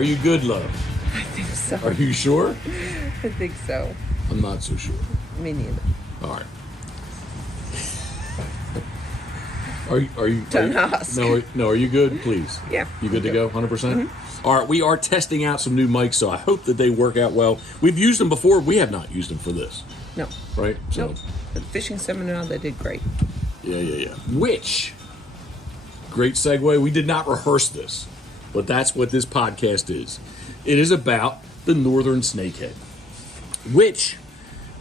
Are you good, love? I think so. Are you sure? I think so. I'm not so sure. Me neither. All right. Are you? Don't ask. No. Are you good? Please. Yeah. You good to go? 100%. All right. We are testing out some new mics, so I hope that they work out well. We've used them before. We have not used them for this. No. Right. So. Nope. The fishing seminar, they did great. Yeah. Which, great segue. We did not rehearse this, but that's what this podcast is. It is about the northern snakehead, which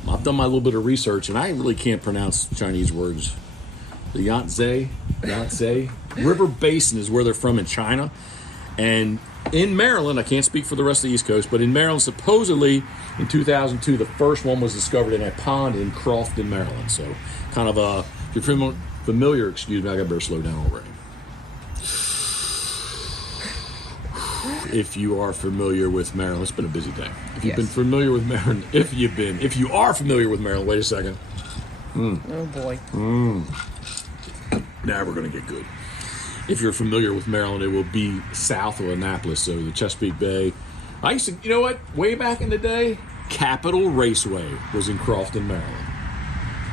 I've done my little bit of research, and I really can't pronounce Chinese words. The Yangtze River Basin is where they're from in China. And in Maryland, I can't speak for the rest of the East Coast, but in Maryland, supposedly in 2002, the first one was discovered in a pond in Crofton, Maryland. So kind of if you're familiar, excuse me, I better slow down already. If you are familiar with Maryland, it's been a busy day. If you've been familiar with Maryland, if you are familiar with Maryland, wait a second. Oh boy. Now we're going to get good. If you're familiar with Maryland, it will be south of Annapolis, so the Chesapeake Bay. I used to, you know what, way back in the day, Capitol Raceway was in Crofton, Maryland.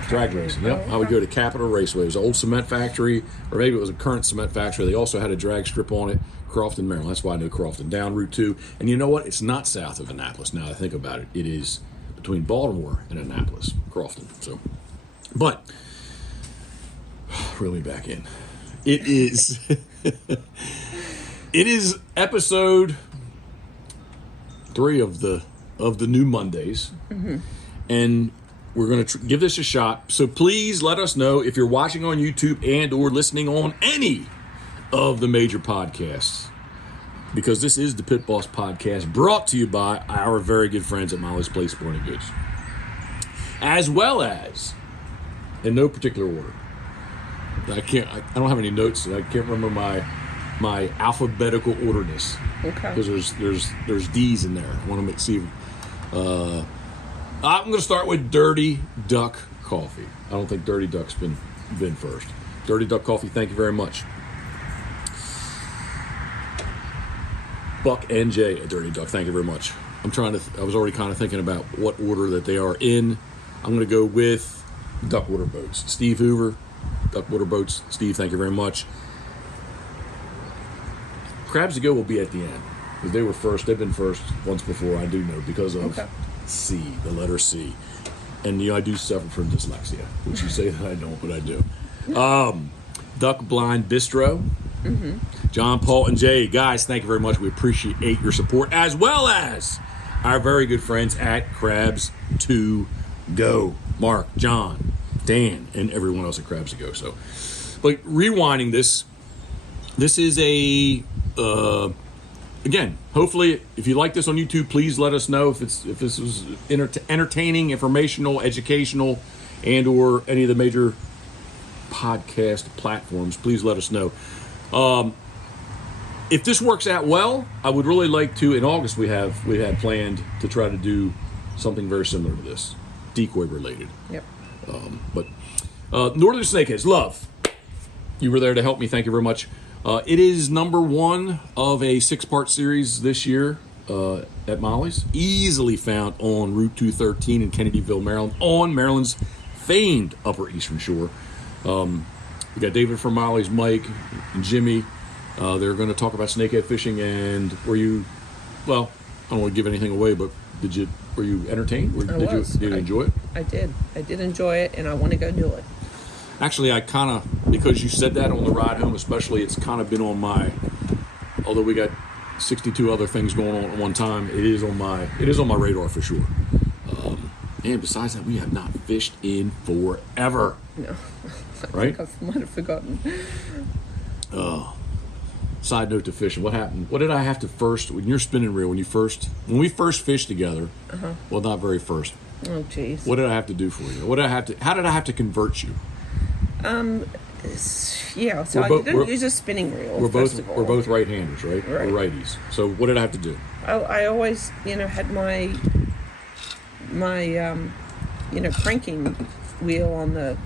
Drag racing, yep. I would go to Capitol Raceway. It was an old cement factory, or maybe it was a current cement factory. They also had a drag strip on it, Crofton, Maryland. That's why I know Crofton, down Route 2. And you know what? It's not south of Annapolis, now that I think about it. It is between Baltimore and Annapolis, Crofton. So, but, reel me back in. It is, it is episode 3 of the new Mondays. And we're going to give this a shot. So please let us know if you're watching on YouTube and or listening on any of the major podcasts. Because this is the Pitboss Podcast, brought to you by our very good friends at Molly's Place Sporting Goods. As well as, in no particular order, I don't have any notes. I can't remember my alphabetical orderness. Okay. Because there's D's in there. I want to see. I'm going to start with Dirty Duck Coffee. I don't think Dirty Duck's been first. Dirty Duck Coffee, thank you very much. Buck and Jay at Dirty Duck, thank you very much. I was already kind of thinking about what order that they are in. I'm going to go with Duckwater Boats. Steve Hoover, Duckwater Boats. Steve, thank you very much. Crabs to Go will be at the end. Because they were first. They've been first once before, I do know, because of C, the letter C. And, I do suffer from dyslexia, which you say that I don't, but I do. Duck Blind Bistro. John, Paul, and Jay. Guys, thank you very much. We appreciate your support, as well as our very good friends at Crabs to Go. Mark, John, Dan, and everyone else at Crabs to Go. So, but rewinding this is a... Again, hopefully, if you like this on YouTube, please let us know if this was entertaining, informational, educational, and or any of the major podcast platforms. Please let us know. If this works out well, I would really like to. In August, we had planned to try to do something very similar to this, decoy related. Yep. But Northern Snakeheads, love. You were there to help me. Thank you very much. It is number 1 of a 6-part series this year at Molly's. Easily found on Route 213 in Kennedyville, Maryland, on Maryland's famed Upper Eastern Shore. We got David from Molly's, Mike, and Jimmy. They're going to talk about snakehead fishing. And I don't want to give anything away, but were you entertained? Did you enjoy it? I did. I did enjoy it, and I want to go do it. Actually, I kind of, because you said that on the ride home especially, it's kind of been on my, although we got 62 other things going on at one time, it is on my radar for sure. And besides that, we have not fished in forever. No. Right? I might have forgotten. Side note to fishing, what happened? What did I have to first, when you're spinning reel, when we first fished together, well, not very first. Oh, jeez. What did I have to do for you? How did I have to convert you? Yeah, so I didn't use a spinning reel. We're both right-handers, right? Right. We're righties. So what did I have to do? I always, had my cranking wheel on the.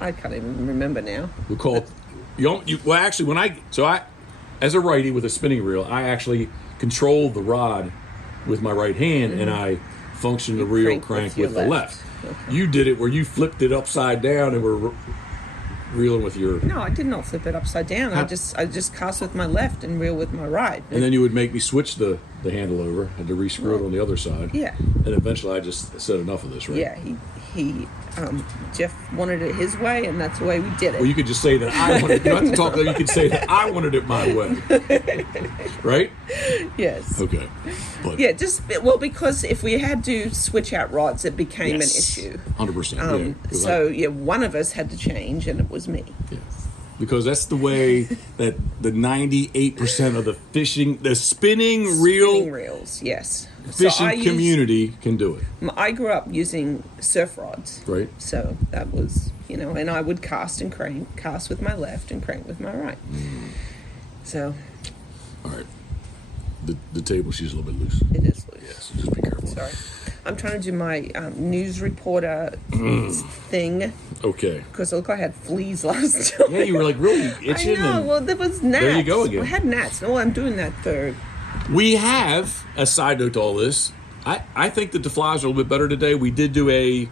I can't even remember now. We call it. Well, actually, as a righty with a spinning reel, I actually control the rod with my right hand, and I function the reel crank with the left. Okay. You did it where you flipped it upside down and were reeling with your... No, I did not flip it upside down. I just cast with my left and reel with my right. And then you would make me switch the handle over, had to re-screw it on the other side. Yeah. And eventually I just said enough of this, right? Yeah, Jeff wanted it his way, and that's the way we did it. Well, you could just say that I wanted it. You don't have to talk, though. You could say that I wanted it my way. Right? Yes. Okay. But yeah, because if we had to switch out rods, it became an issue. 100%. So one of us had to change, and it was me. Yeah. Because that's the way that the 98% of the spinning reels, yes. fishing community can do it. I grew up using surf rods. Right. So that was, and I would cast and crank, cast with my left and crank with my right. So. All right. The table, she's a little bit loose. It is loose. Yes, just be careful. Sorry. I'm trying to do my news reporter thing. Okay. Because I look like I had fleas last time. Yeah, you were like really itching. I know. Well, there was gnats. There you go again. I had gnats. No, I'm doing that third. We have, a side note to all this, I think that the flies are a little bit better today. We did do a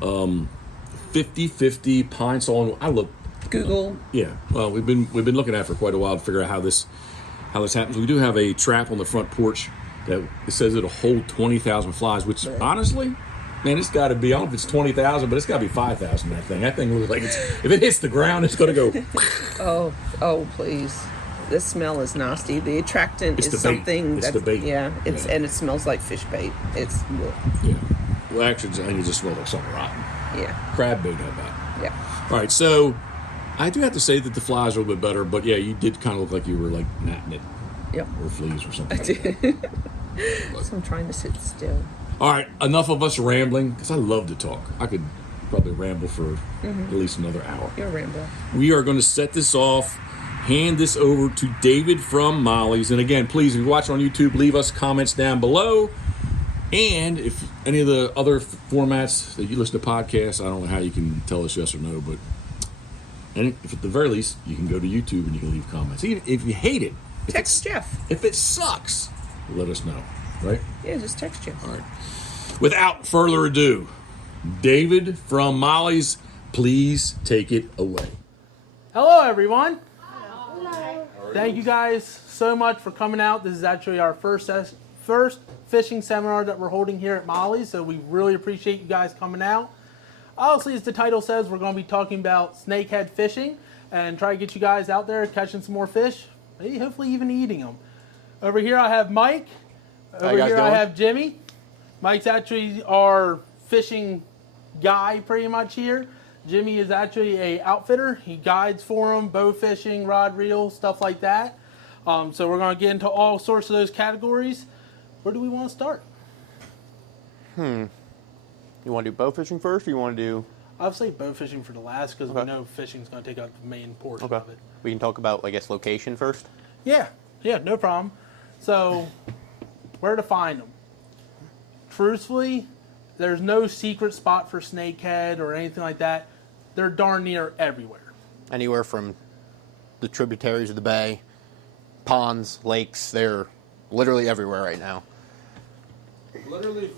50-50 pine saw. I look. Google. Yeah. Well, we've been looking at it for quite a while to figure out how this happens. We do have a trap on the front porch that it says it'll hold 20,000 flies, which honestly, man, it's got to be, I don't know if it's 20,000, but it's got to be 5,000, that thing. That thing looks like if it hits the ground, it's going to go. oh, please. This smell is nasty. The attractant it's is the something it's the bait. Yeah, and it smells like fish bait. It's yeah. Well, actually, I think it just smells like something rotten. Yeah. Crab bait, how about? Yeah. All right, so I do have to say that the flies are a little bit better, but yeah, you did kind of look like you were like gnatting it. Yep. Or fleas or something. I did. So I'm trying to sit still. All right, enough of us rambling, because I love to talk. I could probably ramble for at least another hour. You're a rambler. We are going to set this off, hand this over to David from Molly's. And again, please, if you're watching on YouTube, leave us comments down below. And if any of the other formats that you listen to podcasts, I don't know how you can tell us yes or no, but if at the very least, you can go to YouTube and you can leave comments. Even if you hate it, text Jeff. If it sucks, let us know, right? Yeah, just text Jeff. All right. Without further ado, David from Molly's, please take it away. Hello, everyone. Hello. Thank you guys so much for coming out. This is actually our first fishing seminar that we're holding here at Molly's, so we really appreciate you guys coming out. Obviously, as the title says, we're going to be talking about snakehead fishing and try to get you guys out there catching some more fish, maybe hopefully even eating them. Over here I have Mike. Over here I have Jimmy. Mike's actually our fishing guy pretty much here. Jimmy is actually a outfitter. He guides for them, bow fishing, rod reel, stuff like that. So we're going to get into all sorts of those categories. Where do we want to start? You want to do bow fishing first, or you want to do... I'll say bow fishing for the last, because we know fishing's going to take up the main portion of it. We can talk about, I guess, location first? Yeah, no problem. So, where to find them? Truthfully, there's no secret spot for snakehead or anything like that. They're darn near everywhere. Anywhere from the tributaries of the bay, ponds, lakes, they're literally everywhere right now. Literally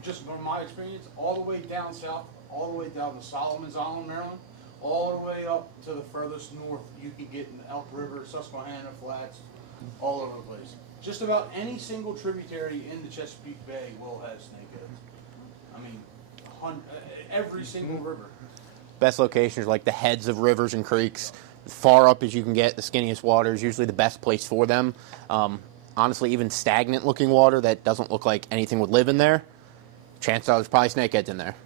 just from my experience, all the way down south, all the way down to Solomon's Island, Maryland, all the way up to the furthest north, you can get in Elk River, Susquehanna Flats, all over the place. Just about any single tributary in the Chesapeake Bay will have snakeheads. I mean, every single river. Best locations are like the heads of rivers and creeks. As far up as you can get, the skinniest water is usually the best place for them. Honestly, even stagnant looking water that doesn't look like anything would live in there, chances are there's probably snakeheads in there.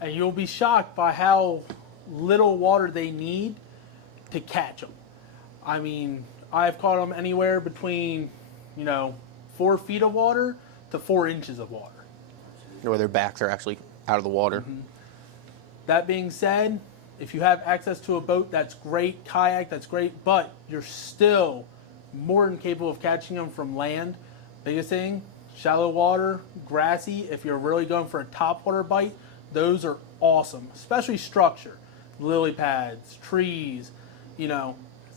And you'll be shocked by how little water they need to catch them. I mean, I've caught them anywhere between, 4 feet of water to 4 inches of water. Where their backs are actually out of the water. Mm-hmm. That being said, if you have access to a boat, that's great. Kayak, that's great. But you're still more than capable of catching them from land. Biggest thing, shallow water, grassy. If you're really going for a topwater bite, those are awesome. Especially structure. Lily pads, trees,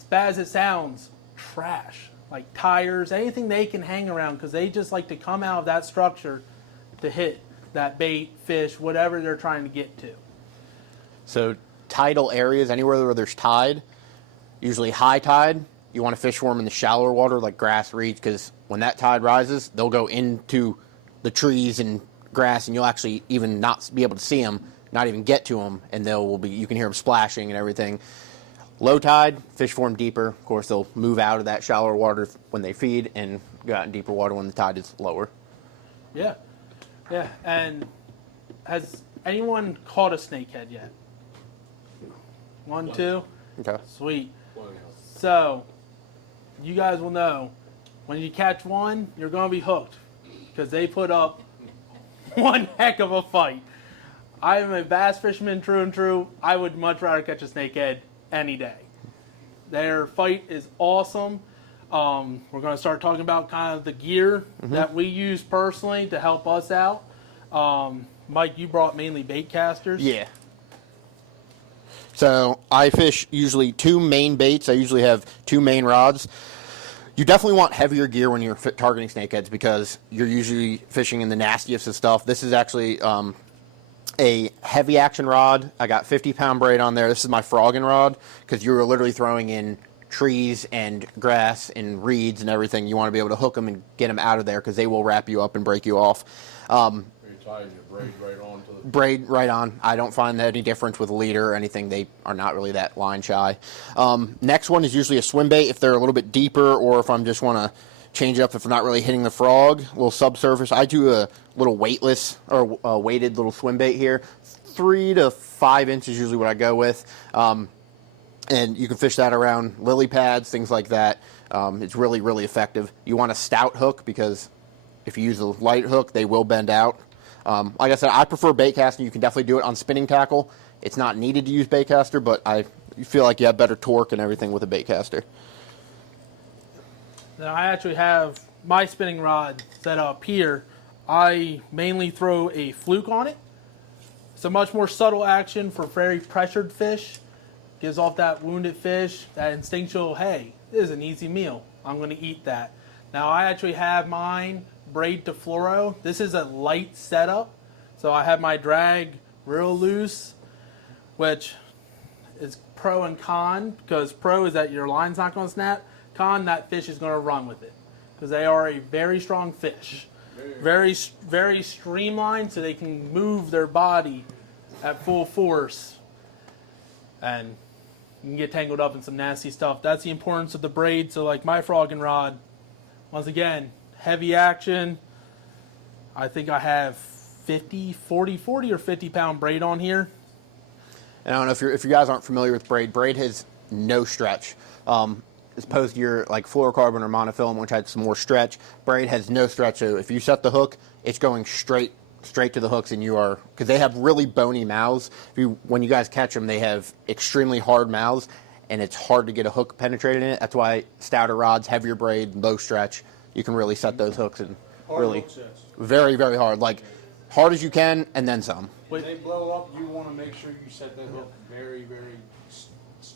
bad as it sounds, trash. Like tires, anything they can hang around, because they just like to come out of that structure to hit that bait, fish, whatever they're trying to get to. So tidal areas, anywhere where there's tide, usually high tide, you want to fish for them in the shallower water like grass, reeds, because when that tide rises, they'll go into the trees and grass, and you'll actually even not be able to see them, not even get to them, and you can hear them splashing and everything. Low tide, fish for them deeper. Of course, they'll move out of that shallower water when they feed and go out in deeper water when the tide is lower. Yeah. Yeah. And has anyone caught a snakehead yet? One, two? Okay. Sweet. So, you guys will know, when you catch one, you're going to be hooked, because they put up one heck of a fight. I am a bass fisherman through and through. I would much rather catch a snakehead any day. Their fight is awesome. We're going to start talking about kind of the gear that we use personally to help us out. Mike, you brought mainly bait casters. Yeah. So I fish usually 2 main baits. I usually have 2 main rods. You definitely want heavier gear when you're targeting snakeheads, because you're usually fishing in the nastiest of stuff. This is actually a heavy action rod. I got 50-pound braid on there. This is my frogging rod, because you're literally throwing in trees and grass and reeds and everything. You want to be able to hook them and get them out of there, because they will wrap you up and break you off. Are you tying your braid right on to the... Braid right on. I don't find that any difference with a leader or anything. They are not really that line shy. Next one is usually a swim bait if they're a little bit deeper, or if I'm just want to change it up if I'm not really hitting the frog, a little subsurface. I do a little weightless or weighted little swim bait here. 3 to 5 inches usually what I go with. And you can fish that around lily pads, things like that. It's really, really effective. You want a stout hook, because if you use a light hook, they will bend out. Like I said, I prefer bait casting. You can definitely do it on spinning tackle. It's not needed to use bait caster, but you feel like you have better torque and everything with a bait caster. Now, I actually have my spinning rod set up here. I mainly throw a fluke on it. It's a much more subtle action for very pressured fish. Gives off that wounded fish, that instinctual, hey, this is an easy meal. I'm going to eat that. Now, I actually have mine braid to fluoro. This is a light setup, so I have my drag real loose, which is pro and con, because pro is that your line's not going to snap. Con, that fish is going to run with it, because they are a very strong fish. Very, very streamlined, so they can move their body at full force, and you can get tangled up in some nasty stuff. That's the importance of the braid. So like my frogging rod, once again, heavy action. I think I have 40 or 50-pound braid on here. And I don't know if you guys aren't familiar with braid. Braid has no stretch. As opposed to your like fluorocarbon or monofilament, which had some more stretch. Braid has no stretch. So if you set the hook, it's going straight to the hooks, and you are, because they have really bony mouths. When you guys catch them, they have extremely hard mouths, and it's hard to get a hook penetrated in it. That's why stouter rods, heavier braid, low stretch, you can really set those hooks and really very, very hard, like hard as you can, and then some. When they blow up, you want to make sure you set that hook very, very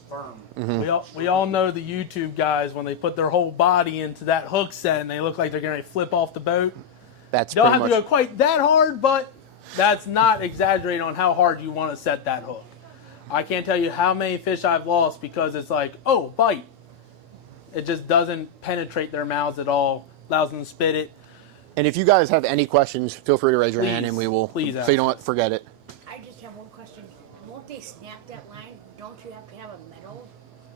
firm. Mm-hmm. We all know the YouTube guys, when they put their whole body into that hook set and they look like they're going to flip off the boat. That's you don't have to go quite that hard, but that's not exaggerating on how hard you want to set that hook. I can't tell you how many fish I've lost because it's like, oh, bite. It just doesn't penetrate their mouths at all, allows them to spit it. And if you guys have any questions, feel free to raise your hand, and we will. Please so you don't forget it. I just have one question. Won't they snap that line? Don't you have to have a metal?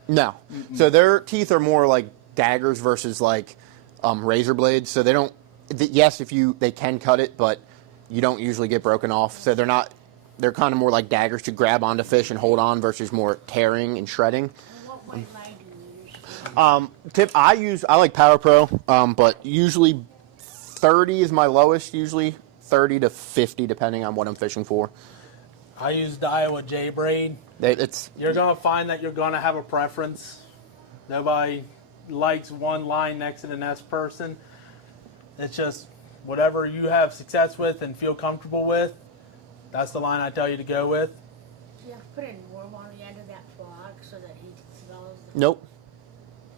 No. So their teeth are more like daggers versus like razor blades. So they don't. Yes, they can cut it, but you don't usually get broken off. So they're not. They're kind of more like daggers to grab onto fish and hold on versus more tearing and shredding. And what white line do you use? I like Power Pro, but usually 30 is my lowest. Usually 30 to 50, depending on what I'm fishing for. I use the Iowa J braid. You're going to find that you're going to have a preference. Nobody likes one line next to the next person. It's just whatever you have success with and feel comfortable with, that's the line I tell you to go with. Do you have to put a worm on the end of that frog so that he smells? Nope.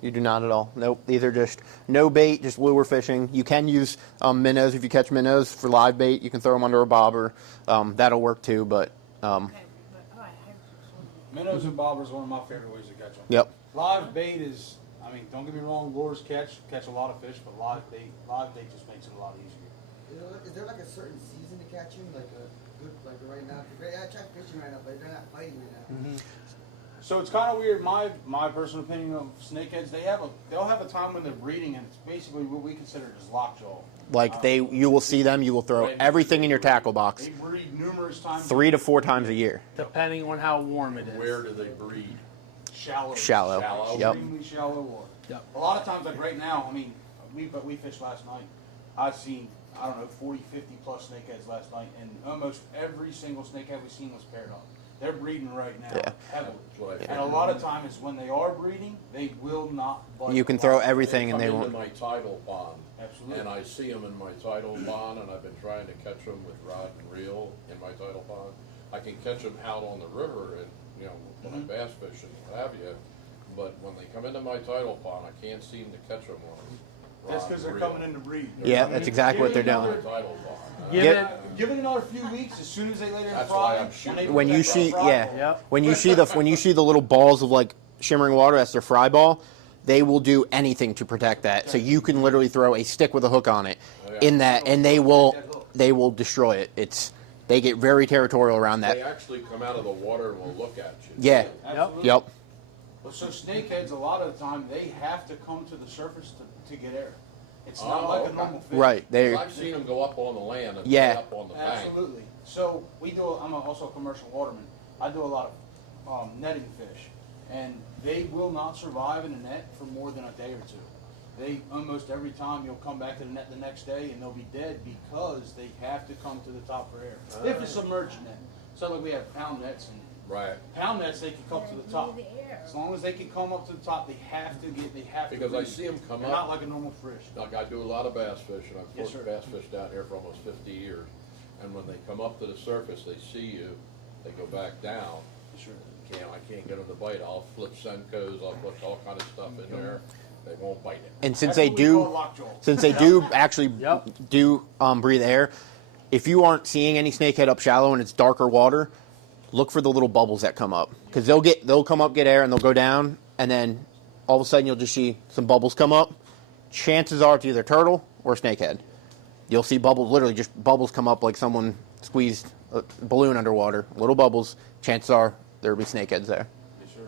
You do not at all. Nope. These are just no bait, just lure fishing. You can use minnows if you catch minnows for live bait. You can throw them under a bobber. That'll work too, but Okay, but, all right, Minnows and bobbers are one of my favorite ways to catch them. yep. Live bait is, I mean, don't get me wrong, lures catch a lot of fish, but live bait just makes it a lot easier. Is there like a certain season to catch them? Like a good, like right now? I try fishing right now, but they're not fighting right now. So it's kind of weird. My personal opinion of snakeheads, they'll have a time when they're breeding, and it's basically what we consider as lockjaw. Like you will see them. You will throw everything in your tackle box They breed numerous times. 3 to 4 times a year. Depending on how warm it is. Where do they breed? Shallow. Shallow. Yep. Extremely shallow water. Yep. A lot of times, like right now, I mean, we fished last night. I've seen, I don't know, 40, 50 plus snakeheads last night, and almost every single snakehead we've seen was paired up. They're breeding right now, Yeah. heavily. That's what I And a lot of times, when they are breeding, they will not bite. You can the throw line. everything and Come they into won't. my tidal pond. Absolutely. And I see them in my tidal pond, and I've been trying to catch them with rod and reel in my tidal pond. I can catch them out on the river and, you know, when I bass fish and what have you. But when they come into my tidal pond, I can't seem to catch them on That's rod because and they're reel. coming in to breed. Yeah, that's exactly what they're My doing. tidal pond. Give Yep. it, Give it another few weeks. As soon as they lay there and That's fry, why I'm when shooting. they When you protect see, our fry yeah, ball. Yep. when you see the little balls of like shimmering water, that's their fry ball. They will do anything to protect that. So you can literally throw a stick with a hook on it in that, and they will destroy it. They get very territorial around They that. actually come out of the water and will look at you. Yeah. Absolutely. Yep. But so snakeheads, a lot of the time, they have to come to the surface to get air. It's not Oh, like okay. a normal fish. Right. They. I've seen them go up on the land and Yeah. stay up on the bank. Absolutely. So I'm also a commercial waterman. I do a lot of netting fish, and they will not survive in a net for more than a day or two. They almost every time you'll come back to the net the next day and they'll be dead because they have to come to the top for air. If it's submerged net. So like we have pound nets and Right. pound nets, they can come to the top. the air. As long as they can come up to the top, they have to Because I breathe. see them come They're not up. like a normal fish. Like I do a lot of bass fishing. I've Yes, fished sir. bass fish down here for almost 50 years. And when they come up to the surface, they see you, they go back down. Sure. I can't get them to bite. I'll flip Senkos, I'll put all kind of stuff in there. They won't bite it. And since That's they what we call do, lockjaw. since they do actually Yep. do breathe air, if you aren't seeing any snakehead up shallow and it's darker water, look for the little bubbles that come up because they'll come up, get air, and they'll go down, and then all of a sudden you'll just see some bubbles come up. Chances are it's either turtle or snakehead. You'll see bubbles, literally just bubbles come up like someone squeezed a balloon underwater. Little bubbles. Chances are there'll be snakeheads there. Yes, sir.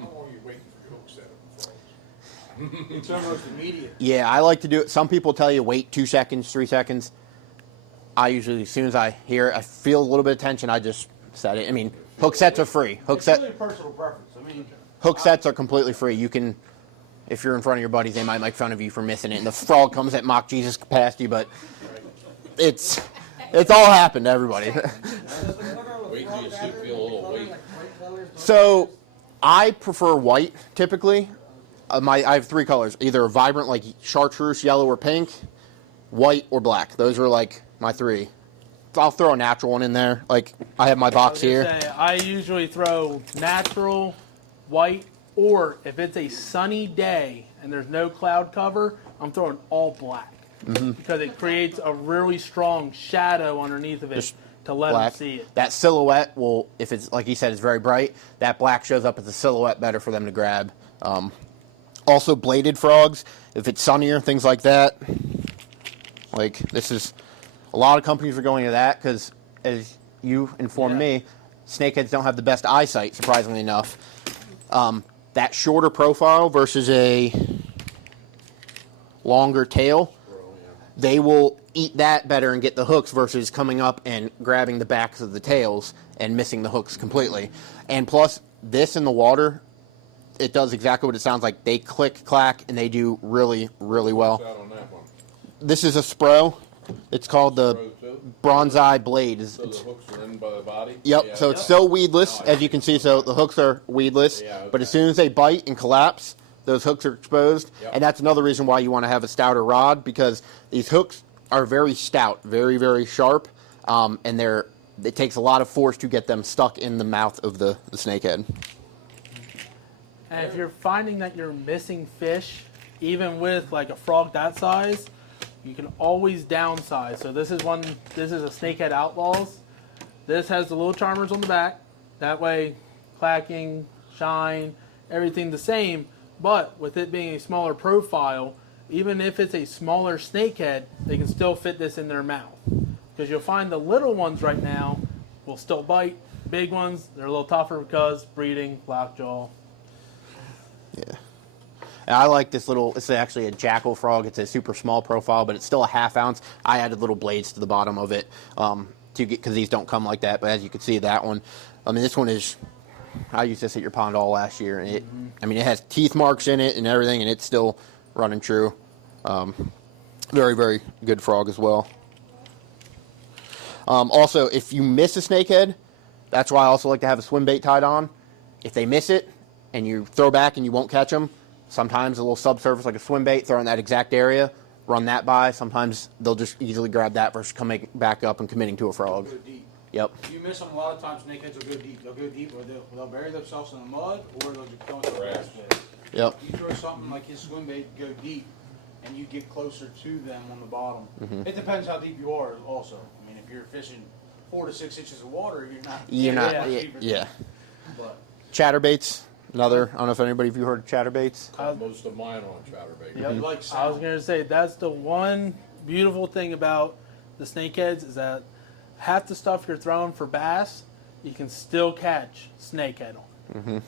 How long are you waiting for your hook setup? It's almost immediate. Yeah, I like to do it. Some people tell you wait 2 seconds, 3 seconds. I usually, as soon as I hear it, I feel a little bit of tension, I just set it. I mean, hook sets are free. It's really a personal preference. I mean, Hook sets are completely free. You can, if you're in front of your buddies, they might make fun of you for missing it, and the frog comes at mock Jesus past you, but it's all happened to everybody. Wait till you see, feel a little weight. So, I prefer white typically. I have 3 colors: either vibrant like chartreuse, yellow, or pink, white, or black. Those are like my 3. I'll throw a natural one in there. Like I have my box here. I usually throw natural, white, or if it's a sunny day and there's no cloud cover, I'm throwing all black because it creates a really strong shadow underneath of it Just to let black. them see it. That silhouette will, if it's like you said, it's very bright. That black shows up as a silhouette, better for them to grab. Also, bladed frogs. If it's sunnier, things like that. Like this is, a lot of companies are going to that because, as you informed me, snakeheads don't have the best eyesight. Surprisingly enough, that shorter profile versus a longer tail, they will eat that better and get the hooks versus coming up and grabbing the backs of the tails and missing the hooks completely. And plus, this in the water, it does exactly what it sounds like. They click, clack, and they do really, really well. What's that on that one? This is a Spro. It's called the Pro too? Bronze Eye Blade. So the hooks are in by the body? Yep, Yeah. so it's still weedless, as you can see. So the hooks are weedless, Yeah, okay. but as soon as they bite and collapse, those hooks are exposed. Yep. And that's another reason why you want to have a stouter rod, because these hooks are very stout, very, very sharp, and it takes a lot of force to get them stuck in the mouth of the snakehead. And if you're finding that you're missing fish, even with like a frog that size, you can always downsize. So this is a Snakehead Outlaws. This has the little charmers on the back. That way, clacking, shine, everything the same. But with it being a smaller profile, even if it's a smaller snakehead, they can still fit this in their mouth. Because you'll find the little ones right now will still bite. Big ones, they're a little tougher because breeding, lockjaw. Yeah. And I like this little, it's actually a jackal frog. It's a super small profile, but it's still a 1/2 ounce. I added little blades to the bottom of it to get, because these don't come like that. But as you can see, that one, I mean, this one is, I used this at your pond all last year. And it, I mean, it has teeth marks in it and everything, and it's still running true. Very, very good frog as well. Also, if you miss a snakehead, that's why I also like to have a swim bait tied on. If they miss it and you throw back and you won't catch them, sometimes a little subsurface like a swim bait, throw in that exact area, run that by. Sometimes they'll just easily grab that versus coming back up and committing to a frog. Go deep. Yep. If you miss them, a lot of times snakeheads will go deep. They'll go deep, or they'll bury themselves in the mud, or they'll just go into the grass bed. Yep. You throw something like his swim bait, go deep, and you get closer to them on the bottom. It depends how deep you are, also. I mean, if you're fishing 4 to 6 inches of water, you're not. Yeah. But Chatterbaits. Another. I don't know if anybody of you heard of chatterbaits. Most of mine are on chatterbait. Yep. you like I was sound. going to say, that's the one beautiful thing about the snakeheads is that half the stuff you're throwing for bass, you can still catch snakehead on.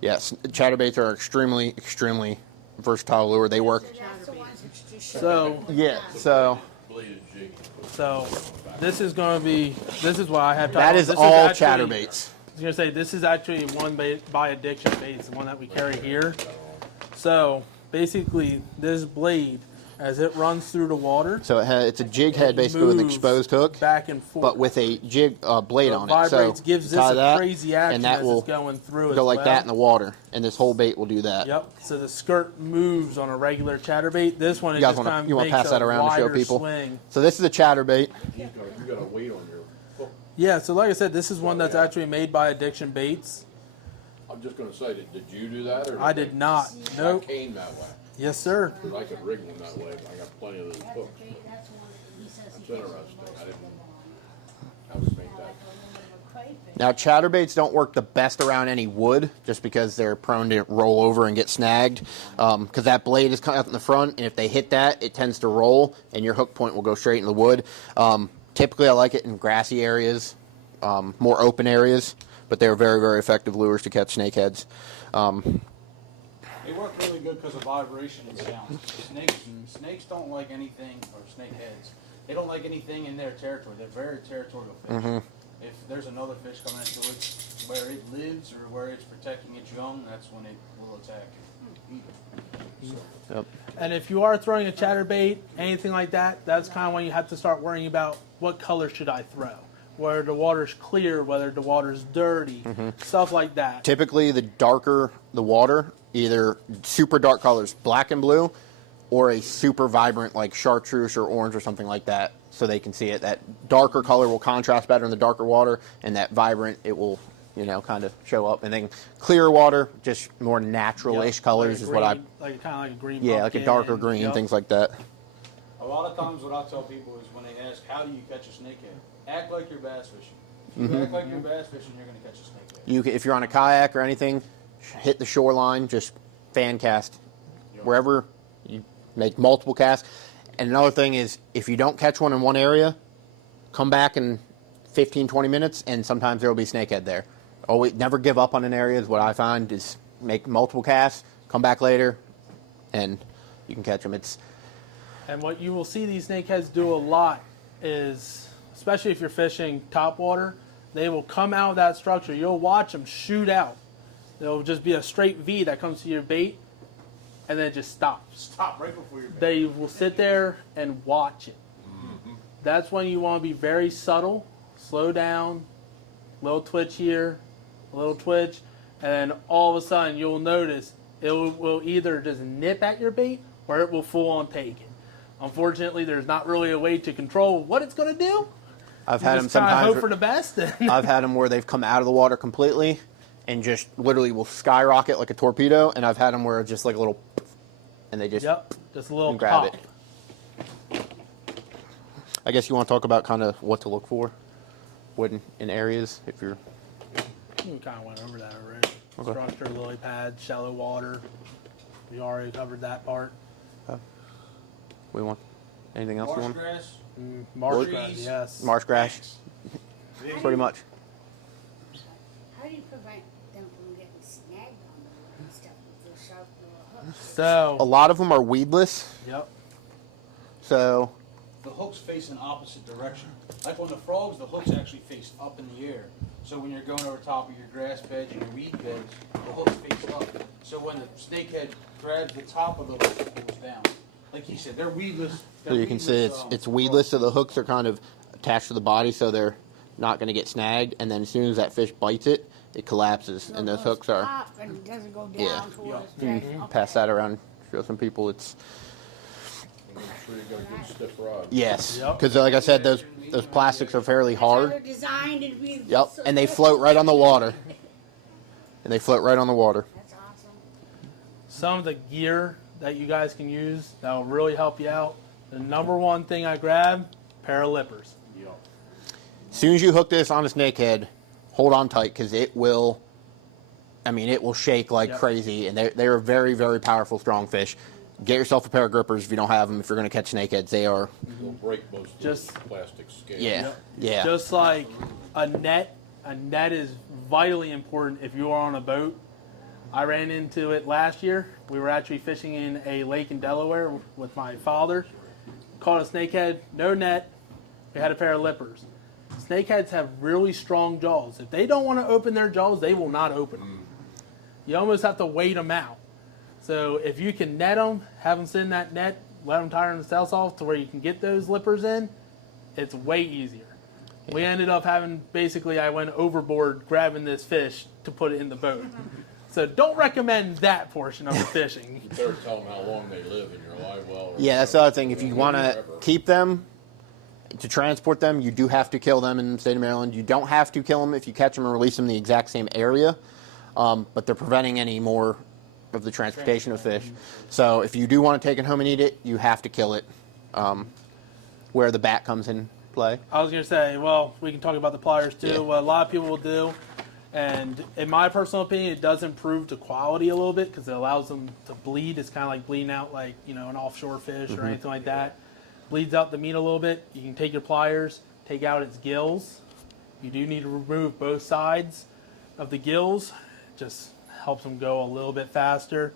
Yes, chatterbaits are extremely, extremely versatile lure. They work. That's the ones that's just So, Yeah. So Blade is jiggy. so this is going to be, this is why I have that is this all actually- chatterbaits. I was going to say, this is actually one by addiction bait, the one that we carry here. So, basically, this blade, as it runs through the water, So it's a jig head basically with an moves exposed hook, back and forth. but with a jig blade So on it it. So vibrates, gives this tie a that, crazy action and that as will it's going through go as like well. that in the water, and this whole bait will do that. Yep. So the skirt moves on a regular chatterbait. This one is You guys just wanna- kind of you wanna makes pass that a around to show wider people? swing. So this is a chatterbait. You got to wait on your hook. Yeah. So like I said, this is one that's actually made by Addiction Baits. I'm just going to say, did you do that? Or I did not. Nope. I came that way. Yes, sir. I could rig one that way. I got plenty of those hooks. That's one that he says It's he interesting. I didn't. I was make that. Now chatterbaits don't work the best around any wood, just because they're prone to roll over and get snagged. Because that blade is coming out in the front, and if they hit that, it tends to roll, and your hook point will go straight in the wood. Typically, I like it in grassy areas, more open areas, but they're very, very effective lures to catch snakeheads. They work really good because of vibration and sound. Snakes don't like anything, or snakeheads, they don't like anything in their territory. They're very territorial fish. If there's another fish coming into it, where it lives or where it's protecting its young, that's when it will attack and eat it. So, Yep. And if you are throwing a chatterbait, anything like that, that's kind of when you have to start worrying about what color should I throw. Whether the water's clear, whether the water's dirty, stuff like that. Typically, the darker the water, either super dark colors, black and blue, or a super vibrant like chartreuse or orange or something like that, so they can see it. That darker color will contrast better in the darker water, and that vibrant, it will, kind of show up. And then clear water, just more natural-ish Yep. colors Like is what I, kind of like a green. yeah, like a pumpkin, darker green, yep. things like that. a lot of times what I tell people is when they ask, how do you catch a snakehead? Act like you're bass fishing. If you act like you're bass fishing, you're going to catch a snakehead. If you're on a kayak or anything, hit the shoreline, just fan cast wherever you make multiple casts. And another thing is, if you don't catch one in one area, come back in 15, 20 minutes, and sometimes there will be snakehead there. Always, never give up on an area is what I find, is make multiple casts, come back later, and you can catch them. And what you will see these snakeheads do a lot is, especially if you're fishing top water, they will come out of that structure. You'll watch them shoot out. There'll just be a straight V that comes to your bait, and then it just stops. Stop right before your bait. They will sit there and watch it. That's when you want to be very subtle, slow down, little twitch here, a little twitch, and then all of a sudden you'll notice it will either just nip at your bait or it will full on take it. Unfortunately, there's not really a way to control what it's going to do. I've You had them just kind of sometimes. hope for the best. I've had them where they've come out of the water completely, and just literally will skyrocket like a torpedo. And I've had them where it's just like a little, and they just just a little grab pop. it. I guess you want to talk about kind of what to look for in areas if you're. We kind of went over that already. Okay. Structure, lily pads, shallow water. We already covered that part. We want anything else you Marsh want? grass. Marsh Trees. grass, yes. Marsh grass, pretty much. How do you prevent them from getting snagged on them and stuff with their sharp little hooks? A So, lot of them are weedless, yep. so The hooks face an opposite direction. Like on the frogs, the hooks actually face up in the air. So when you're going over top of your grass beds and your weed beds, the hooks face up. So when the snakehead grabs the top of the hook, it pulls down. Like you said, they're weedless. so you can see it's weedless, so the hooks are kind of attached to the body, so they're not going to get snagged. And then as soon as that fish bites it, it collapses, and those hooks are. Pop and it doesn't go down Yeah. towards the Pass that around, show some people it's. Make sure you got a good stiff rod. Yes, Yep. because like I said, those plastics are fairly That's how they're hard. designed to be. Yep, so and they good. float right on the water. And they float right on the water. That's awesome. Some of the gear that you guys can use that will really help you out. The number one thing I grab, pair of lippers. As soon as you hook this on a snakehead, hold on tight because it will. I mean, it will shake like Yep. crazy, and they're a very, very powerful, strong fish. Get yourself a pair of grippers if you don't have them. If you're going to catch snakeheads, they are. You'll break most of Just- the plastic scales. Yeah, yeah. Just like a net is vitally important if you are on a boat. I ran into it last year. We were actually fishing in a lake in Delaware with my father. Caught a snakehead, no net. We had a pair of lippers. Snakeheads have really strong jaws. If they don't want to open their jaws, they will not open them. You almost have to wait them out. So if you can net them, have them sit in that net, let them tire themselves off to where you can get those lippers in, it's way easier. We ended up having, basically, I went overboard grabbing this fish to put it in the boat. So don't recommend that portion of the fishing. You better tell them how long they live in your live well. or Yeah, that's the other thing. If you want to whatever. keep them, to transport them, you do have to kill them in the state of Maryland. You don't have to kill them if you catch them and release them in the exact same area, but they're preventing any more of the transportation of fish. So if you do want to take it home and eat it, you have to kill it, where the bat comes in play. I was going to say, well, we can talk about the pliers too. Yeah. What a lot of people will do, and in my personal opinion, it does improve the quality a little bit because it allows them to bleed. It's kind of like bleeding out like, you know, an offshore fish or anything like that. Bleeds out the meat a little bit. You can take your pliers, take out its gills. You do need to remove both sides of the gills. Just helps them go a little bit faster.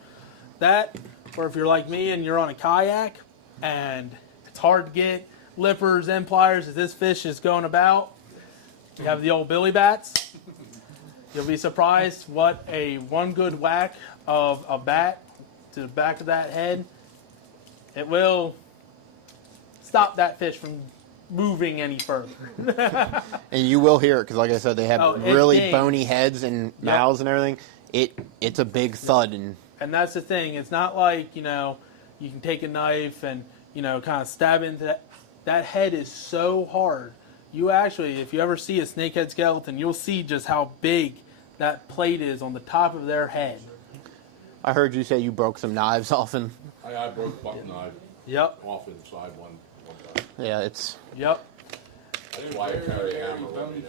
That, or if you're like me and you're on a kayak and it's hard to get lippers and pliers as this fish is going about, you have the old billy bats. You'll be surprised what one good whack of a bat to the back of that head, it will stop that fish from moving any further. And you will hear it because, like I said, they have Oh, it really dings. bony heads and mouths and everything. It's a big thud, and And that's the thing. It's not like, you know, you can take a knife and, you know, kind of stab into that. That head is so hard. You actually, if you ever see a snakehead skeleton, you'll see just how big that plate is on the top of their head. I heard you say you broke some knives off, and I broke buck knife Yep, off inside one time. yeah, it's yep. That's why I carry a hammer with bony me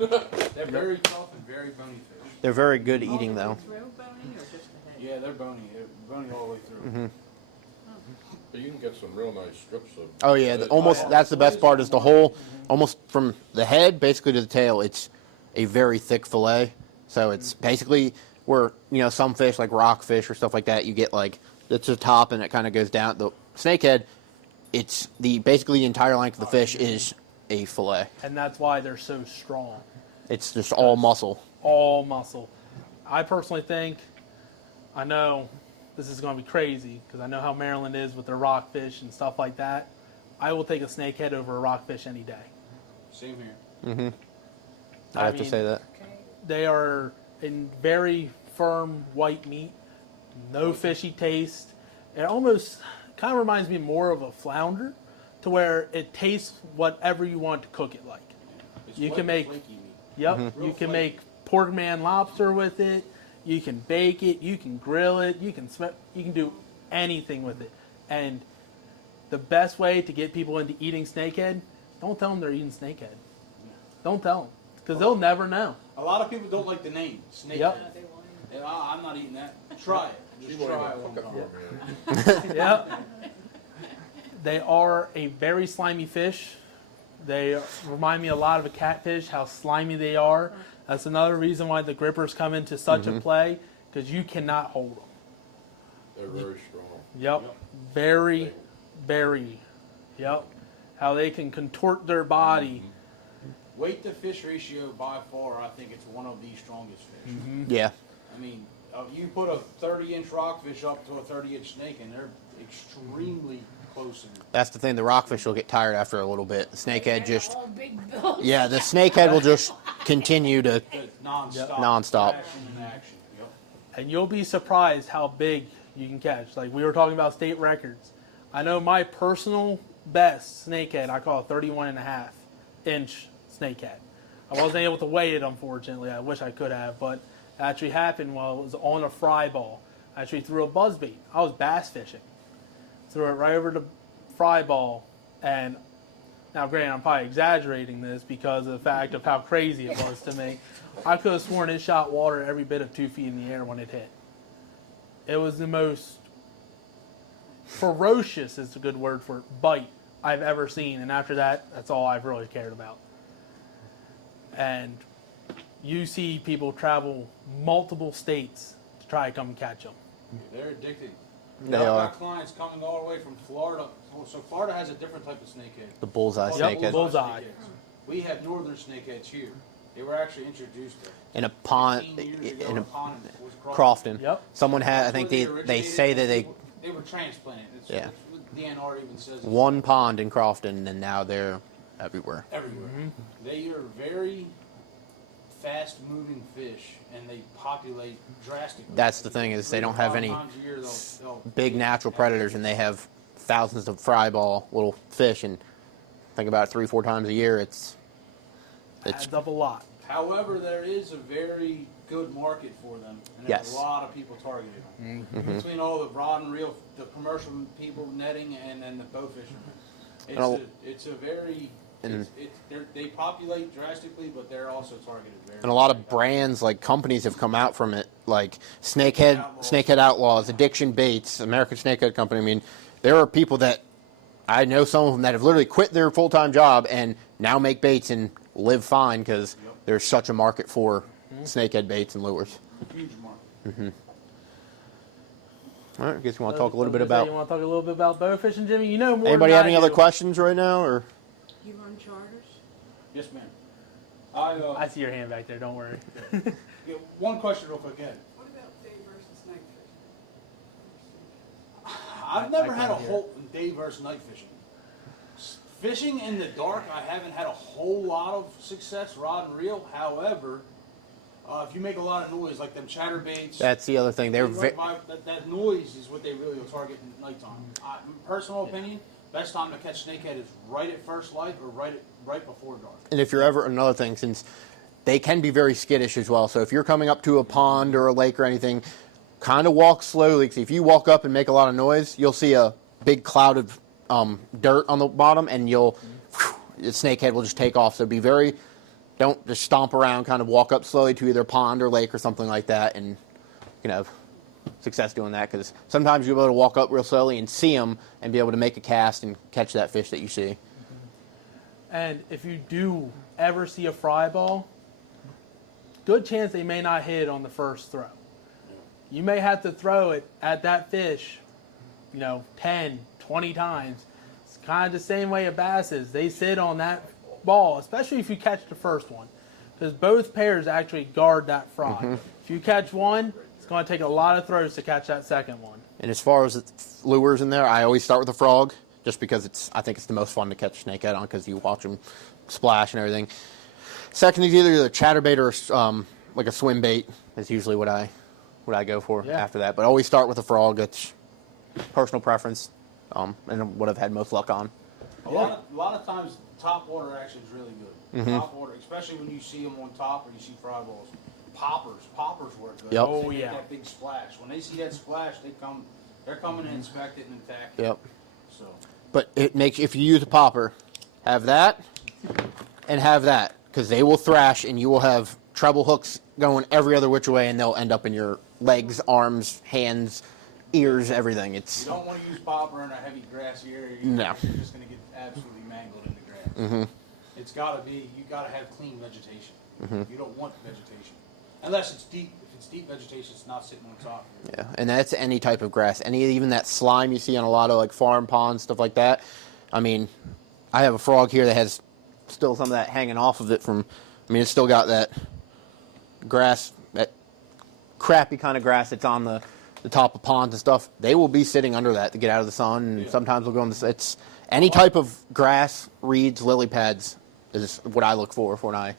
now. fish. They're very tough and very bony fish. they're very good eating though. Yeah, they're bony. They're bony all the way through. But you can get some real nice strips of. Oh yeah, that's the best part is the whole, almost from the head basically to the tail. It's a very thick fillet, so it's basically where, you know, some fish like rockfish or stuff like that, you get like it's the top and it kind of goes down. The snakehead, it's basically the entire length of the fish is a fillet. And that's why they're so strong. It's just all muscle. All muscle. I personally think, I know this is going to be crazy because I know how Maryland is with their rockfish and stuff like that. I will take a snakehead over a rockfish any day. Same here. I have to mean, say that. They are in very firm white meat, no fishy taste. It almost kind of reminds me more of a flounder, to where it tastes whatever you want to cook it like. It's You white can and make- flaky meat. Yep, Real you can flaky. make pork man lobster with it. You can bake it. You can grill it. You can do anything with it. And the best way to get people into eating snakehead, don't tell them they're eating snakehead. Don't tell them, because they'll never know. A lot of people don't like the name snakehead. Yep. And I'm not eating that. Try it. Just try it one time. Yep. They are a very slimy fish. They remind me a lot of a catfish, how slimy they are. That's another reason why the grippers come into such a play, because you cannot hold them. They're very strong. Yep. Very, very. Yep. How they can contort their body. Weight to fish ratio, by far, I think it's one of the strongest fish. Yeah. I mean, you put a 30-inch rockfish up to a 30-inch snake, and they're extremely close. That's the thing. The rockfish will get tired after a little bit. The snakehead just, All big bills. yeah, the snakehead will just continue to. Non-stop. Nonstop. Action and action. Yep. And you'll be surprised how big you can catch. Like we were talking about state records. I know my personal best snakehead, I call it 31.5-inch snakehead. I wasn't able to weigh it, unfortunately. I wish I could have, but it actually happened while it was on a fry ball. I actually threw a buzzbait. I was bass fishing. Threw it right over the fry ball, and now granted, I'm probably exaggerating this because of the fact of how crazy it was to me. I could have sworn it shot water every bit of 2 feet in the air when it hit. It was the most ferocious, is a good word for it, bite I've ever seen, and after that, that's all I've really cared about. And you see people travel multiple states to try to come and catch them. They're addicted. They I've are. got clients coming all the way from Florida. So Florida has a different type of snakehead. The bullseye Yep, snakehead. bullseye. snakeheads. We have northern snakeheads here. They were actually introduced In a pond, 15 years ago in a pond was Crofton. Yep. Someone had, I think Where they originated, say that they were transplanted. It's, Yeah. it's what DNR even says. one pond in Crofton, and now they're everywhere. Everywhere. They are very fast-moving fish, and they populate drastically. That's the thing, is they don't have any 3 to 5 times a year they'll big natural predators, and they have thousands of fry ball little fish, and think about it, 3-4 times a year. It's Adds up a lot. However, there is a very good market for them, and there's Yes. a lot of people targeting them. Between all the rod and reel, the commercial people netting, and then the bow fishermen. It's a very... they populate drastically, but they're also targeted very. and a lot of brands, like companies, have come out from it, like Snakehead Outlaws, Addiction Baits, American Snakehead Company. I mean, there are people that I know, some of them that have literally quit their full-time job and now make baits and live fine because there's such a market for snakehead baits and lures. Huge market. All right, I guess you want to talk a little bit You about. want to talk a little bit about bow fishing, Jimmy? You know more. Anybody than have I any other do. questions right now, or? You run charters? Yes, ma'am. I see your hand back there. Don't worry. Yeah, one question real quick, Ed. What about day versus night fishing? I've never had a can't hear whole day versus night fishing. Fishing in the dark, I haven't had a whole lot of success, rod and reel. However, if you make a lot of noise, like them chatterbaits, That's the other thing. that noise is what they really will target at nighttime. Personal opinion, best time to catch snakehead is right at first light or right before dark. And if you're ever, another thing, since they can be very skittish as well, so if you're coming up to a pond or a lake or anything, kind of walk slowly, because if you walk up and make a lot of noise, you'll see a big cloud of dirt on the bottom, and the snakehead will just take off. So don't just stomp around, kind of walk up slowly to either a pond or lake or something like that, and you can have success doing that, because sometimes you'll be able to walk up real slowly and see them and be able to make a cast and catch that fish that you see. And if you do ever see a fry ball, good chance they may not hit on the first throw. You may have to throw it at that fish, 10, 20 times. It's kind of the same way a bass is. They sit on that ball, especially if you catch the first one, because both pairs actually guard that fry. If you catch one, it's going to take a lot of throws to catch that second one. And as far as lures in there, I always start with a frog, just because I think it's the most fun to catch snakehead on, because you watch them splash and everything. Second is either a chatterbait or like a swim bait is usually what I go for after that. But always start with a frog. That's personal preference, and what I've had most luck on. A lot of times, top water action is really good. Top water, especially when you see them on top or you see fry balls. Poppers work good. Yep. Oh, They make yeah. that big splash. When they see that splash, they're coming to inspect it and attack it. Yep. So But it makes, if you use a popper, have that and have that, because they will thrash and you will have treble hooks going every other which way, and they'll end up in your legs, arms, hands, ears, everything. you It's don't want to use popper in a heavy grassy area. No. You're just going to get absolutely mangled in the grass. Mm-hmm. It's got to be, you got to have clean vegetation. Mm-hmm. You don't want vegetation. Unless it's deep. If it's deep vegetation, it's not sitting on top. yeah, and that's any type of grass, even that slime you see on a lot of like farm ponds, stuff like that. I mean, I have a frog here that has still some of that hanging off of it from. I mean, it's still got that grass, that crappy kind of grass that's on the top of ponds and stuff. They will be sitting under that to get out of the sun, and Yeah. sometimes they'll go in the. It's any type of grass, reeds, lily pads is what I look for when I.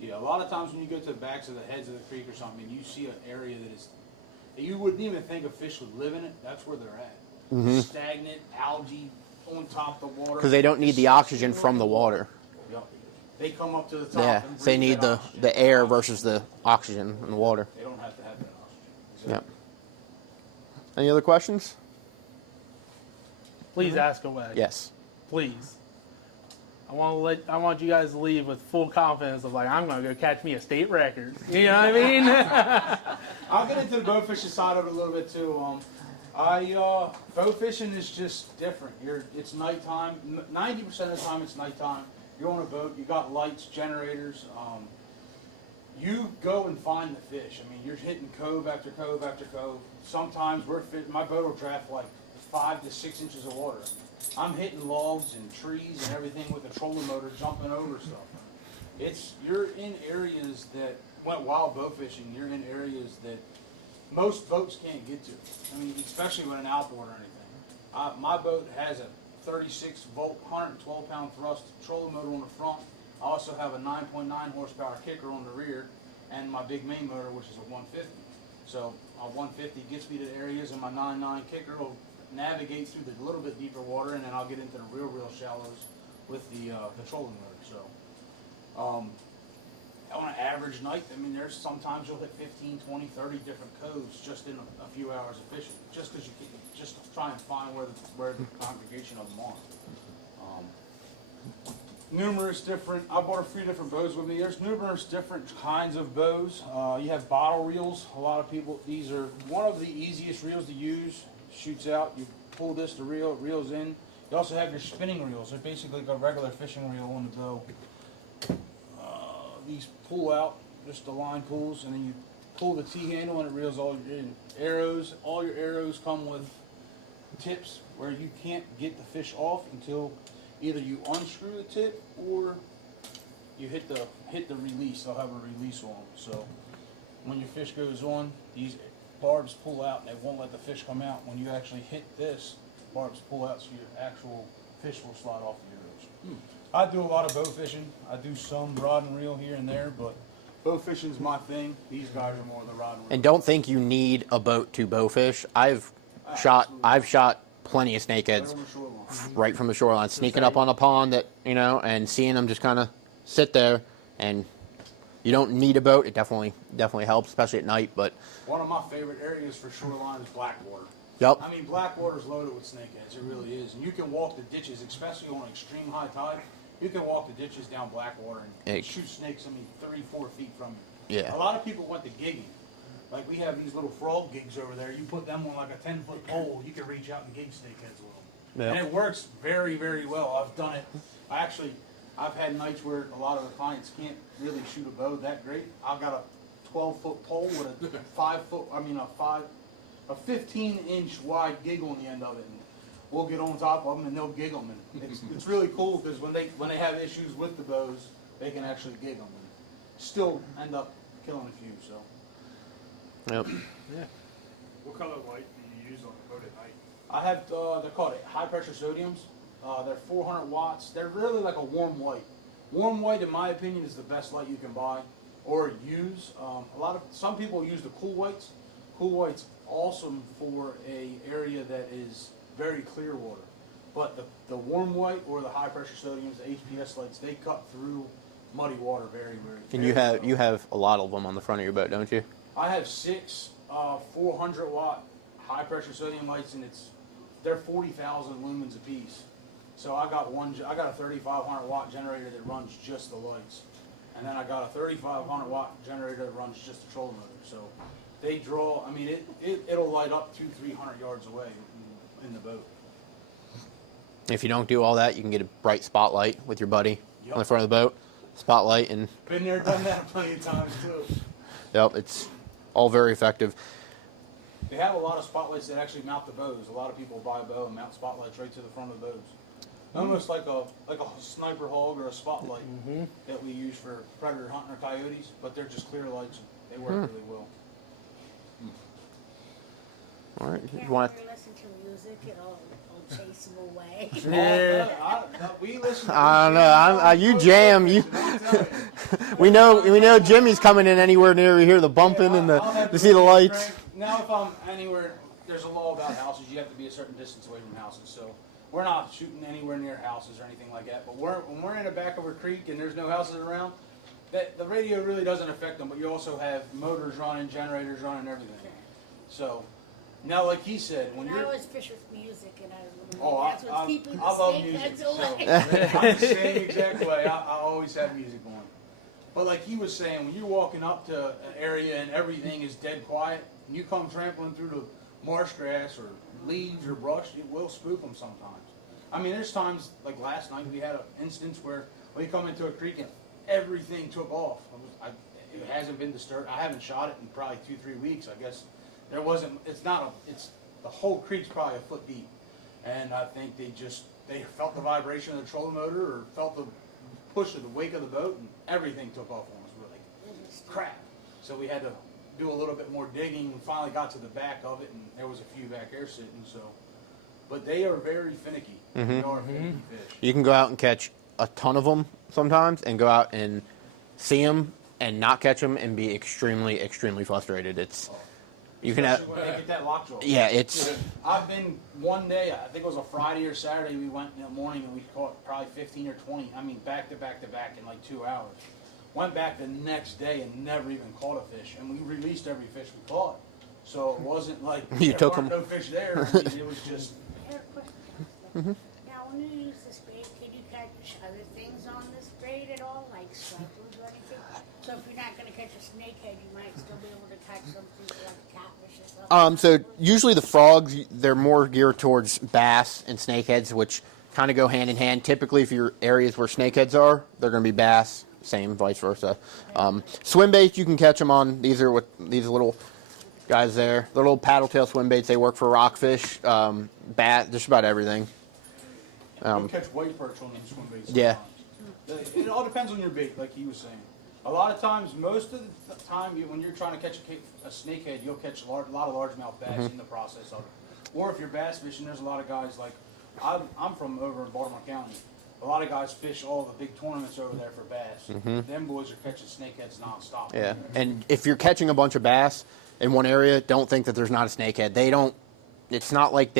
Yeah, a lot of times when you go to the backs of the heads of the creek or something, and you see an area that you wouldn't even think a fish would live in it. That's where they're at. Stagnant algae on top of the water. Because they don't need the oxygen from the water. Yep. They come up to the top. Yeah, and they breathe need that oxygen. the air versus the oxygen in the water. They don't have to have that oxygen. Yeah. Any other questions? Please ask away. Yes. Please. I want you guys to leave with full confidence of like, I'm gonna go catch me a state record. You know what I mean? I'll get into the bow fishing side of it a little bit too. Bow fishing is just different. It's nighttime. 90% of the time it's nighttime. You're on a boat. You got lights, generators. You go and find the fish. I mean, you're hitting cove after cove after cove. Sometimes my boat will draft like 5 to 6 inches of water. I'm hitting logs and trees and everything with a trolling motor jumping over stuff. You're in areas that wild bow fishing. You're in areas that most boats can't get to. I mean, especially with an outboard or anything. My boat has a 36 volt, 112 pound thrust trolling motor on the front. I also have a 9.9 horsepower kicker on the rear, and my big main motor, which is a 150. So a 150 gets me to the areas, and my 9.9 kicker will navigate through the little bit deeper water, and then I'll get into the real shallows with the trolling motor. So on an average night, I mean, there's sometimes you'll hit 15, 20, 30 different coves just in a few hours of fishing, just because you can just try and find where the congregation of them are. Numerous different, I brought a few different bows with me. There's numerous different kinds of bows. You have bottle reels. A lot of people, these are one of the easiest reels to use. Shoots out, you pull this, the reel, it reels in. You also have your spinning reels. They're basically like a regular fishing reel on the bow. These pull out, just the line pulls, and then you pull the T-handle and it reels all your arrows. All your arrows come with tips where you can't get the fish off until either you unscrew the tip or you hit the release. They'll have a release on them. So when your fish goes on, these barbs pull out and they won't let the fish come out. When you actually hit this, barbs pull out so your actual fish will slide off the arrows. I do a lot of bow fishing. I do some rod and reel here and there, but bow fishing is my thing. These guys are more the rod and reel. And don't think you need a boat to bow fish. I've shot plenty of snakeheads right from the shoreline, sneaking up on a pond that, and seeing them just kind of sit there. And you don't need a boat. It definitely helps, especially at night. But one of my favorite areas for shoreline is Blackwater. Yep. I mean, Blackwater's loaded with snakeheads. It really is. And you can walk the ditches, especially on extreme high tide. You can walk the ditches down Blackwater and shoot snakes, 3-4 feet from you. Yeah. A lot of people went to gigging. Like we have these little frog gigs over there. You put them on like a 10-foot pole, you can reach out and gig snakeheads with them. Yep. And it works very, very well. I've done it. I've had nights where a lot of the clients can't really shoot a bow that great. I've got a 12-foot pole with a 15-inch wide gig on the end of it. And we'll get on top of them and they'll gig them. And it's really cool because when they have issues with the bows, they can actually gig them and still end up killing a few. So. Yep. Yeah. What color light do you use on the boat at night? I have, they're called high pressure sodiums. They're 400 watts. They're really like a warm white. Warm white, in my opinion, is the best light you can buy or use. Some people use the cool whites. Cool white's awesome for a area that is very clear water. But the warm white or the high pressure sodiums, the HPS lights, they cut through muddy water very, very. And very you have a lot of them on the front of your boat, don't you? I have 6 400-watt high-pressure sodium lights, and they're 40,000 lumens apiece. So I got a 3,500-watt generator that runs just the lights, and then I got a 3,500-watt generator that runs just the trolling motor. So they draw. I mean, it'll light up 200-300 yards away in the boat. If you don't do all that, you can get a bright spotlight with your buddy on the front of the boat. Spotlight and. Been there, done that plenty of times too. Yep, it's all very effective. They have a lot of spotlights that actually mount the bows. A lot of people buy a bow and mount spotlights right to the front of the bows. Almost like a sniper hog or a spotlight that we use for predator hunting or coyotes, but they're just clear lights. They work really well. All right, Can't you want? really listen to music, it'll chase them away. We listen. I don't know. You jam. You. We know Jimmy's coming in anywhere near. We hear the bumping and you see the lights. Now, if I'm anywhere, there's a law about houses. You have to be a certain distance away from houses. So we're not shooting anywhere near houses or anything like that. But when we're in the back of a creek and there's no houses around, the radio really doesn't affect them. But you also have motors running, generators running, everything. So now, like he said, when And I you're always fish with music, and I that's what's keeping the love snakeheads music. away. So, I'm the same exact way. I always have music going. But like he was saying, when you're walking up to an area and everything is dead quiet, and you come trampling through the marsh grass or leaves or brush, it will spook them sometimes. I mean, there's times, like last night, we had an instance where we come into a creek and everything took off. It hasn't been disturbed. I haven't shot it in probably 2-3 weeks. I guess there wasn't. It's the whole creek's probably a foot deep, and I think they felt the vibration of the trolling motor or felt the push of the wake of the boat, and everything took off on us. We're like, crap. So we had to do a little bit more digging. We finally got to the back of it, and there was a few back there sitting. So, but they are very finicky. They are finicky fish. You can go out and catch a ton of them sometimes, and go out and see them and not catch them and be extremely, extremely frustrated. You can have. Especially when they get that lockjaw. Yeah, it's. I've been one day, I think it was a Friday or Saturday, we went in the morning and we caught probably 15 or 20, back to back to back in like 2 hours. Went back the next day and never even caught a fish, and we released every fish we caught. So it wasn't like You there took weren't 'em. no fish there. I mean, it was just, I have a question. Now, when you use this bait, can you catch other things on this bait at all, like stripers or anything? So if you're not going to catch a snakehead, you might still be able to catch something like catfish or something. So usually the frogs, they're more geared towards bass and snakeheads, which kind of go hand in hand. Typically, if you're areas where snakeheads are, they're going to be bass. Same, vice versa. Swim baits, you can catch them on. These are these little guys there. The little paddle tail swim baits. They work for rockfish, bat, just about everything. you catch white perch on these swim baits. Yeah. sometimes. It all depends on your bait, like he was saying. A lot of times, most of the time, when you're trying to catch a snakehead, you'll catch a lot of largemouth bass in the process of it. Or if you're bass fishing, there's a lot of guys like, I'm from over in Baltimore County. A lot of guys fish all the big tournaments over there for bass. Them boys are catching snakeheads nonstop. Yeah, and if you're catching a bunch of bass in one area, don't think that there's not a snakehead. They don't. It's not like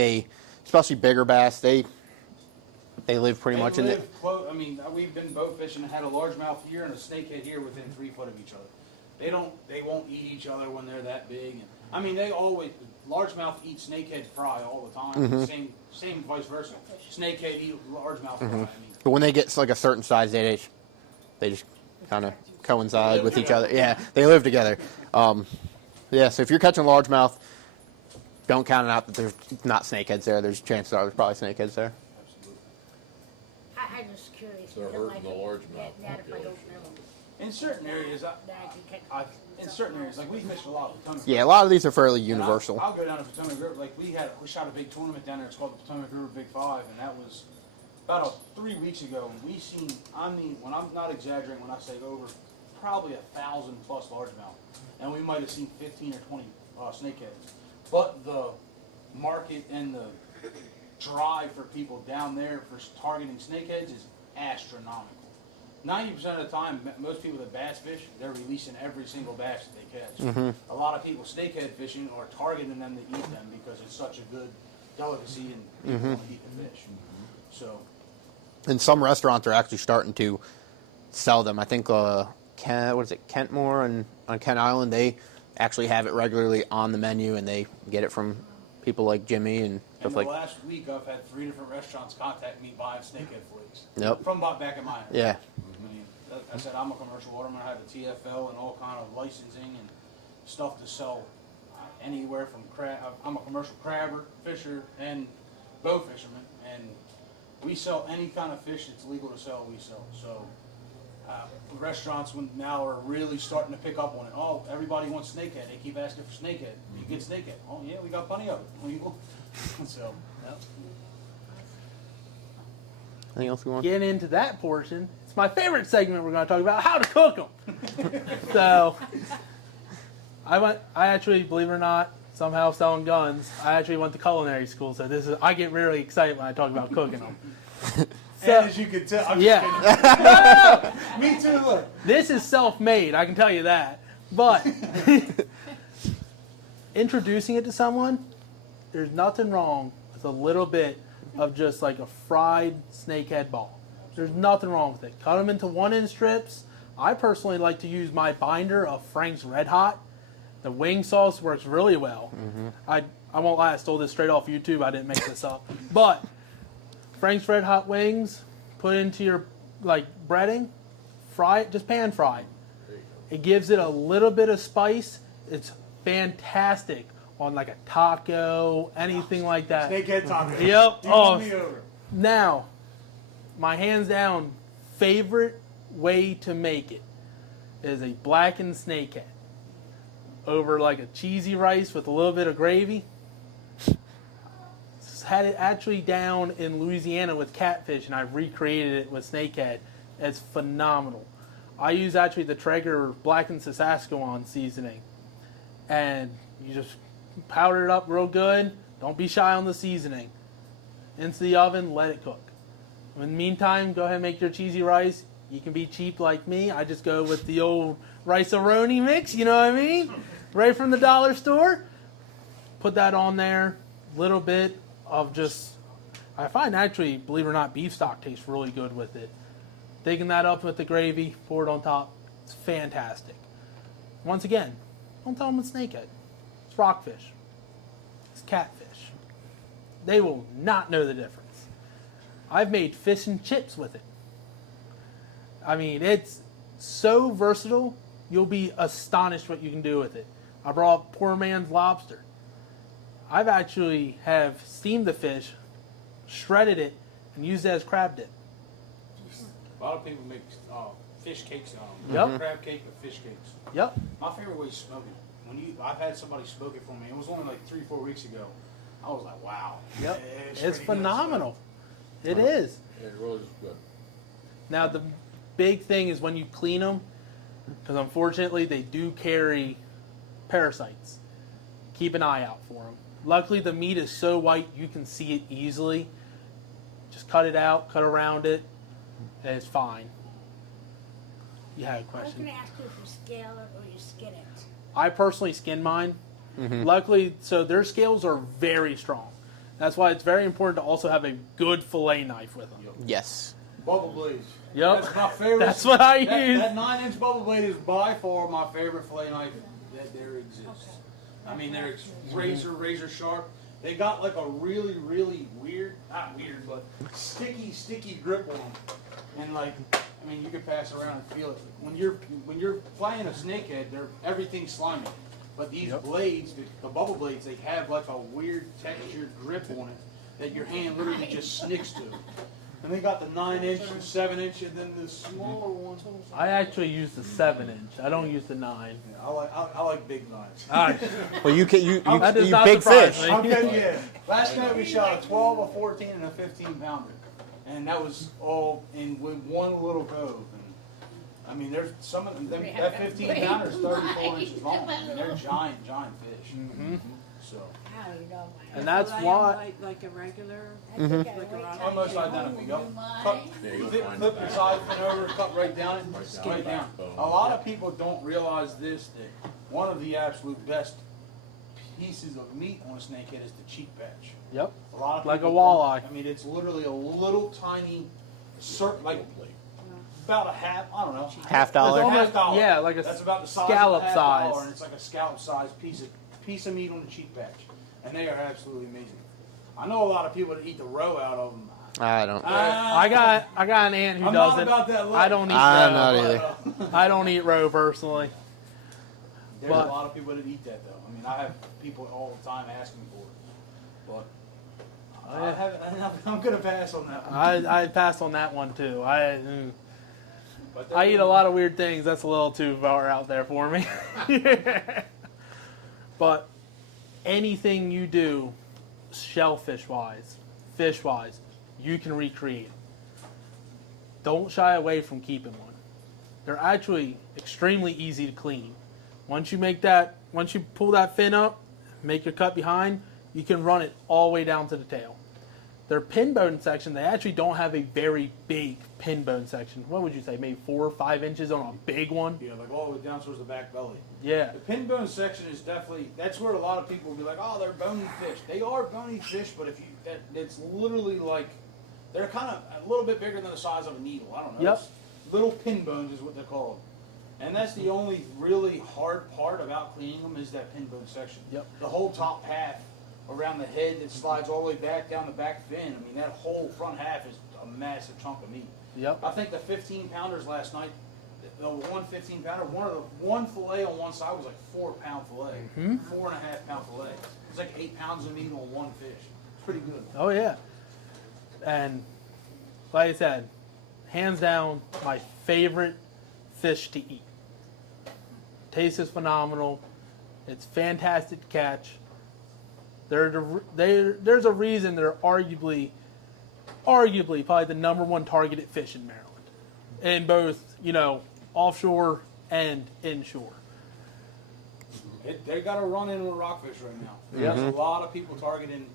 especially bigger bass. They live pretty much in the. We've been boat fishing and had a largemouth here and a snakehead here within 3 foot of each other. They won't eat each other when they're that big. And, they always largemouth eat snakehead fry all the time. Same vice versa. Snakehead eat largemouth fry. But when they get like a certain size, they just kind of coincide with each other. Yeah, they live together. So if you're catching largemouth, don't count it out that there's not snakeheads there. Chances are there's probably snakeheads there. I'm just curious. They're because hurting the largemouth that if I don't know In certain areas, that I can catch like we fished a lot of Potomac. Yeah, a lot of these are fairly And universal. I'll go down to Potomac River. Like we shot a big tournament down there. It's called the Potomac River Big Five, and that was about 3 weeks ago. And we seen, when I'm not exaggerating when I say over, probably 1,000 plus largemouth, and we might have seen 15 or 20 snakeheads. But the market and the drive for people down there for targeting snakeheads is astronomical. 90% of the time, most people that bass fish, they're releasing every single bass that they catch. A lot of people snakehead fishing are targeting them to eat them because it's such a good delicacy and people want to eat the fish. So, And some restaurants are actually starting to sell them. I think Kentmore and on Kent Island, they actually have it regularly on the menu, and they get it from people like Jimmy and In stuff the like. last week, I've had 3 different restaurants contact me buying snakehead flakes. Yep. From back in my area. Yeah. I mean, like I said, I'm a commercial waterman. I have a TFL and all kind of licensing and stuff to sell anywhere from crab. I'm a commercial crabber, fisher, and bow fisherman, and we sell any kind of fish that's legal to sell. We sell. So restaurants now are really starting to pick up on it. Oh, everybody wants snakehead. They keep asking for snakehead. You get snakehead. Oh yeah, we got plenty of it. Legal. So. Yep. Anything else you want? Getting into that portion, it's my favorite segment. We're going to talk about how to cook them. So, I actually, believe it or not, somehow selling guns. I actually went to culinary school, so I get really excited when I talk about cooking them. And as you can tell, I'm Yeah. me too. Look. This is self-made, I can tell you that. But introducing it to someone, there's nothing wrong with a little bit of just like a fried snakehead ball. There's nothing wrong with it. Cut them into 1-inch strips. I personally like to use my binder of Frank's Red Hot. The wing sauce works really well. I won't lie, I stole this straight off YouTube. I didn't make this up. But Frank's Red Hot wings, put into your breading, fry it, just pan fry it. It gives it a little bit of spice. It's fantastic on like a taco, anything like that. Snakehead taco. Yep. Oh. Me over. Now, my hands down favorite way to make it is a blackened snakehead over like a cheesy rice with a little bit of gravy. Had it actually down in Louisiana with catfish, and I recreated it with snakehead. It's phenomenal. I use actually the Traeger blackened Saskatchewan seasoning, and you just powder it up real good. Don't be shy on the seasoning. Into the oven, let it cook. In the meantime, go ahead and make your cheesy rice. You can be cheap like me. I just go with the old rice-a-roni mix, you know what I mean? Right from the dollar store. Put that on there. Little bit of just, I find actually, believe it or not, beef stock tastes really good with it. Digging that up with the gravy, pour it on top. It's fantastic. Once again, don't tell them it's snakehead. It's rockfish. It's catfish. They will not know the difference. I've made fish and chips with it. I mean, it's so versatile, you'll be astonished what you can do with it. I brought poor man's lobster. I've actually have steamed the fish, shredded it, and used it as crab dip. A lot of people make fish cakes on Yep. them. Crab cake with fish cakes. Yep. My favorite way to smoke it. I've had somebody smoke it for me. It was only like 3-4 weeks ago. I was like, wow. Yep. It's pretty good. phenomenal. It is. It really is good. Now, the big thing is when you clean them, because unfortunately they do carry parasites. Keep an eye out for them. Luckily, the meat is so white you can see it easily. Just cut it out, cut around it, and it's fine. You had a I was question. gonna ask you if you scale it or you skin it. I personally skin mine. Luckily, so their scales are very strong. That's why it's very important to also have a good fillet knife with them. Yes. Bubble blades. Yep. That's my favorite. That's what I use. That 9-inch bubble blade is by far my favorite fillet knife that there exists. I mean, they're razor sharp. They got like a really, really weird, not weird, but sticky grip on them. And like, I mean, you can pass it around and feel it. When you're flying a snakehead, everything's slimy. But these blades, the bubble blades, they have like a weird textured grip on it that your hand literally just snicks to. And they got the 9-inch and 7-inch, and then the smaller ones. I actually use the 7-inch. I don't use the 9. Yeah, I like big knives. Well, you That does you not big surprise fish. me. Okay, yeah. Last night we shot a 12, a 14, and a 15 pounder, and that was all in with one little cove. And I mean, there's some of them. That 15 pounder is 34 inches long. I mean, they're giant fish. So How you know my And that's Fry 'em why. like a regular. I think I wait till almost you identical. do Yep. mine. Flip the side fin over, cut right down it, right down. A lot of people don't realize this, that one of the absolute best pieces of meat on a snakehead is the cheek patch. Yep. A lot of Like a people walleye. don't- I mean, it's literally a little tiny circle, like about a half. I don't know. $half dollar. It's almost- $half. yeah, like a that's about the size scallop of a size. $half, and it's like a scallop size piece of meat on the cheap batch, and they are absolutely amazing. I know a lot of people that eat the roe out of them. I don't. I got an aunt who I'm does not it. about that life. I don't eat I'm roe. not either. I don't eat roe personally. There's But- a lot of people that eat that though. I mean, I have people all the time asking for it, but I'm gonna pass on that one. I pass on that one too. But I eat a lot of weird things. That's a little too far out there for me. But anything you do, shellfish wise, fish wise, you can recreate. Don't shy away from keeping one. They're actually extremely easy to clean. Once you pull that fin up, make your cut behind, you can run it all the way down to the tail. Their pin bone section, they actually don't have a very big pin bone section. What would you say, maybe 4 or 5 inches on a big one? Yeah, like all the way down towards the back belly. Yeah. The pin bone section is definitely, that's where a lot of people will be like, oh, they're bony fish. They are bony fish, but it's literally like, they're kind of a little bit bigger than the size of a needle. I don't know. Yep. It's little pin bones is what they're called. And that's the only really hard part about cleaning them is that pin bone section. Yep. The whole top half around the head that slides all the way back down the back fin. I mean, that whole front half is a massive chunk of meat. Yep. I think the 15 pounders last night, the one 15 pounder, one fillet on one side was like 4 pound fillet, 4.5 pound fillet. It's like 8 pounds of meat on one fish. It's pretty good. Oh yeah. And like I said, hands down, my favorite fish to eat. Taste is phenomenal. It's fantastic to catch. There's a reason they're arguably probably the #1 targeted fish in Maryland, in both offshore and inshore. They got a run in with rockfish right now. There's a lot of people targeting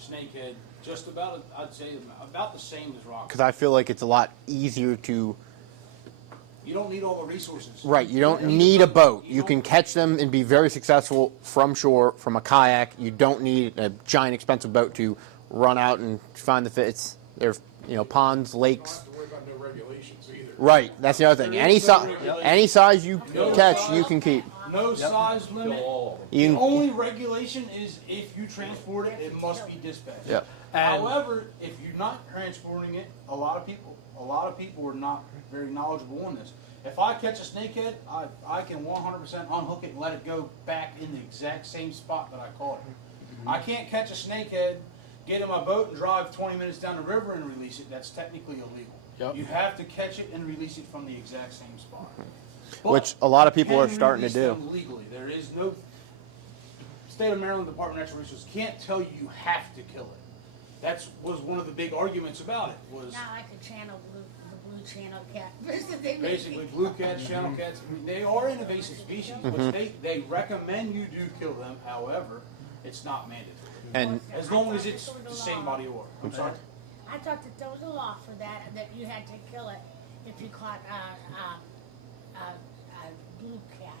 snakehead. Just about, I'd say, about the same as rockfish. Because I feel like it's a lot easier to. You don't need all the resources. Right, you don't need a boat. You can catch them and be very successful from shore, from a kayak. You don't need a giant expensive boat to run out and find the fish. They're ponds, lakes. Don't have to worry about no regulations either. Right, that's the other thing. Any size you catch, you can keep. No size limit. You The can, only regulation is if you transport it, it must be dispatched. Yeah. And- However, if you're not transporting it, a lot of people are not very knowledgeable on this. If I catch a snakehead, I can 100% unhook it and let it go back in the exact same spot that I caught it. I can't catch a snakehead, get in my boat and drive 20 minutes down the river and release it. That's technically illegal. Yep. You have to catch it and release it from the exact same spot. But which a lot of people you are can starting to release do. them legally. There is no state of Maryland Department of Natural Resources can't tell you you have to kill it. That was one of the big arguments about it. Was Not like the blue channel cat. They make basically blue cats, channel cats. I mean, they are an invasive species, which they recommend you do kill them. However, it's not mandatory. And As long as it's the same body of water. I'm sorry. I thought that there was a law for that you had to kill it if you caught a blue cat.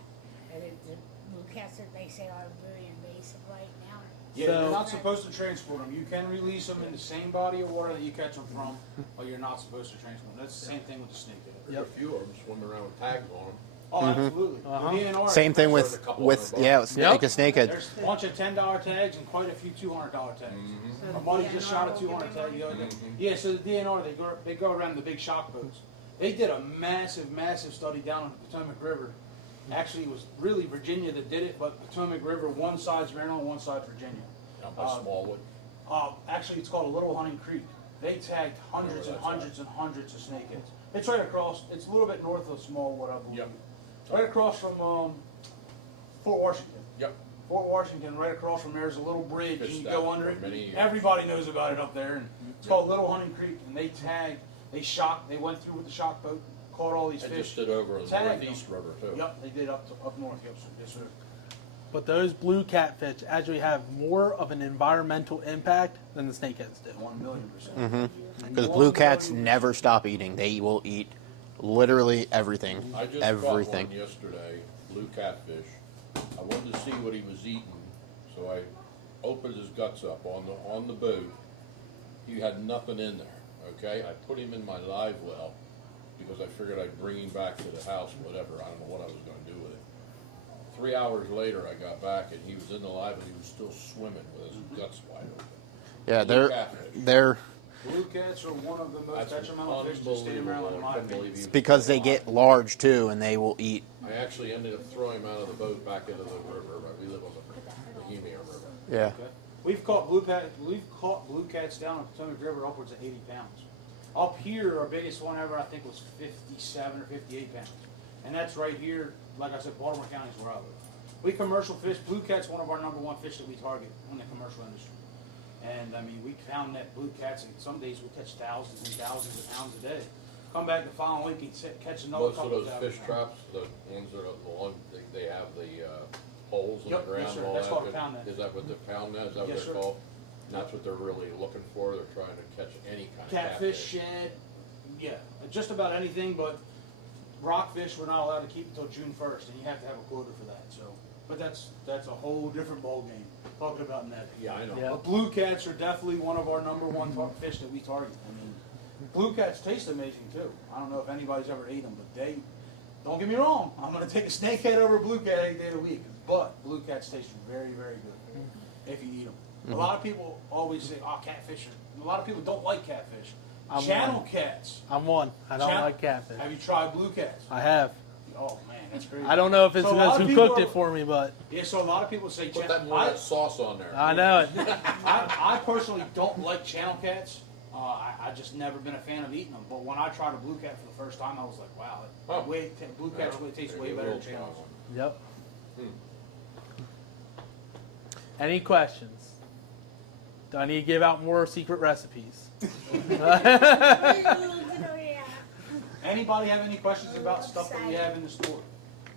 The blue cats that they say are very invasive right now. Yeah, So- you're not supposed to transport them. You can release them in the same body of water that you catch them from, but you're not supposed to transport them. That's the same thing with the snakehead. There's a few of them swimming around with tags on them. Oh, absolutely. The DNR same thing There's a with couple with on the yeah, boat. like a snakehead. There's a bunch of $10 tags and quite a few $200 tags. My buddy just shot a 200 tag the other day. Yeah, so the DNR, they go around the big shock boats. They did a massive study down on the Potomac River. Actually, it was really Virginia that did it, but Potomac River, one side's Maryland, one side's Virginia. Down by Smallwood. Actually, it's called a Little Hunting Creek. They tagged hundreds and hundreds and hundreds of snakeheads. It's right across, it's a little bit north of Smallwood, I believe. Yep. Right across from Fort Washington. Yep. Fort Washington, right across from there's a little bridge, and Fished you that go under it. for many years. Everybody knows about it up there, and it's called Little Hunting Creek. And they tagged, they went through with the shock boat, caught all these They fish. just did over the Tagged Northeast them. River too. Yep, they did up north. Yep, sir. Yes, sir. But those blue catfish actually have more of an environmental impact than the snakeheads do. 1,000,000%. Because blue cats never stop eating. They will eat literally everything. I just Everything. caught one yesterday, blue catfish. I wanted to see what he was eating, so I opened his guts up on the boat. He had nothing in there. Okay, I put him in my live well because I figured I'd bring him back to the house, whatever. I don't know what I was gonna do with it. 3 hours later, I got back and he was in the live and he was still swimming with his guts wide open. Yeah, Blue they're catfish. Blue cats are one of the most That's detrimental fish to the state of Maryland, in my opinion. it's because they get large too, and they will eat. I actually ended up throwing him out of the boat back into the river, but we live on the Bohemia River. Yeah. Okay. We've caught blue cats down on Potomac River upwards of 80 pounds. Up here, our biggest one ever, I think, was 57 or 58 pounds. And that's right here, like I said, Baltimore County is where I live. We commercial fish. Blue cat's one of our #1 fish that we target in the commercial industry. And I mean, we found that blue cats, and some days we catch thousands and thousands of pounds a day. Come back the following week and catch another Most of couple those thousand fish pounds. traps, the ones that are long, they have the holes in Yep, the ground yes, sir. and all That's that. called a pound net. Is that what the pound net, is that what Yes, they're sir. called? And that's what they're really looking for, they're trying to catch any kind of Catfish, shad, yeah, just about anything, but rockfish we're not allowed to keep until June 1st, and you have to have a quota for that, so. But that's a whole different ballgame, talking about netting. Yeah, I know. Yeah. But blue cats are definitely one of our #1 fish that we target. I mean, blue cats taste amazing too. I don't know if anybody's ever ate them, but they, don't get me wrong, I'm gonna take a snakehead over a blue cat any day of the week, but blue cats taste very, very good if you eat them. A lot of people always say, oh, catfish, a lot of people don't like catfish. I'm Channel one. cats. I'm one. I don't Channel- like catfish. Have you tried blue cats? I have. Oh man, that's crazy. I don't know if it's So a lot because of who people cooked are- it for me, but Yeah, so a lot of people say Put that more of that sauce on there. I know it. I personally don't like channel cats. I just never been a fan of eating them. But when I tried a blue cat for the first time, I was like, wow, Huh. blue cats tastes way better than channels. Yep. Hmm. Any questions? Do I need to give out more secret recipes? Anybody have any questions about stuff that we have in the store?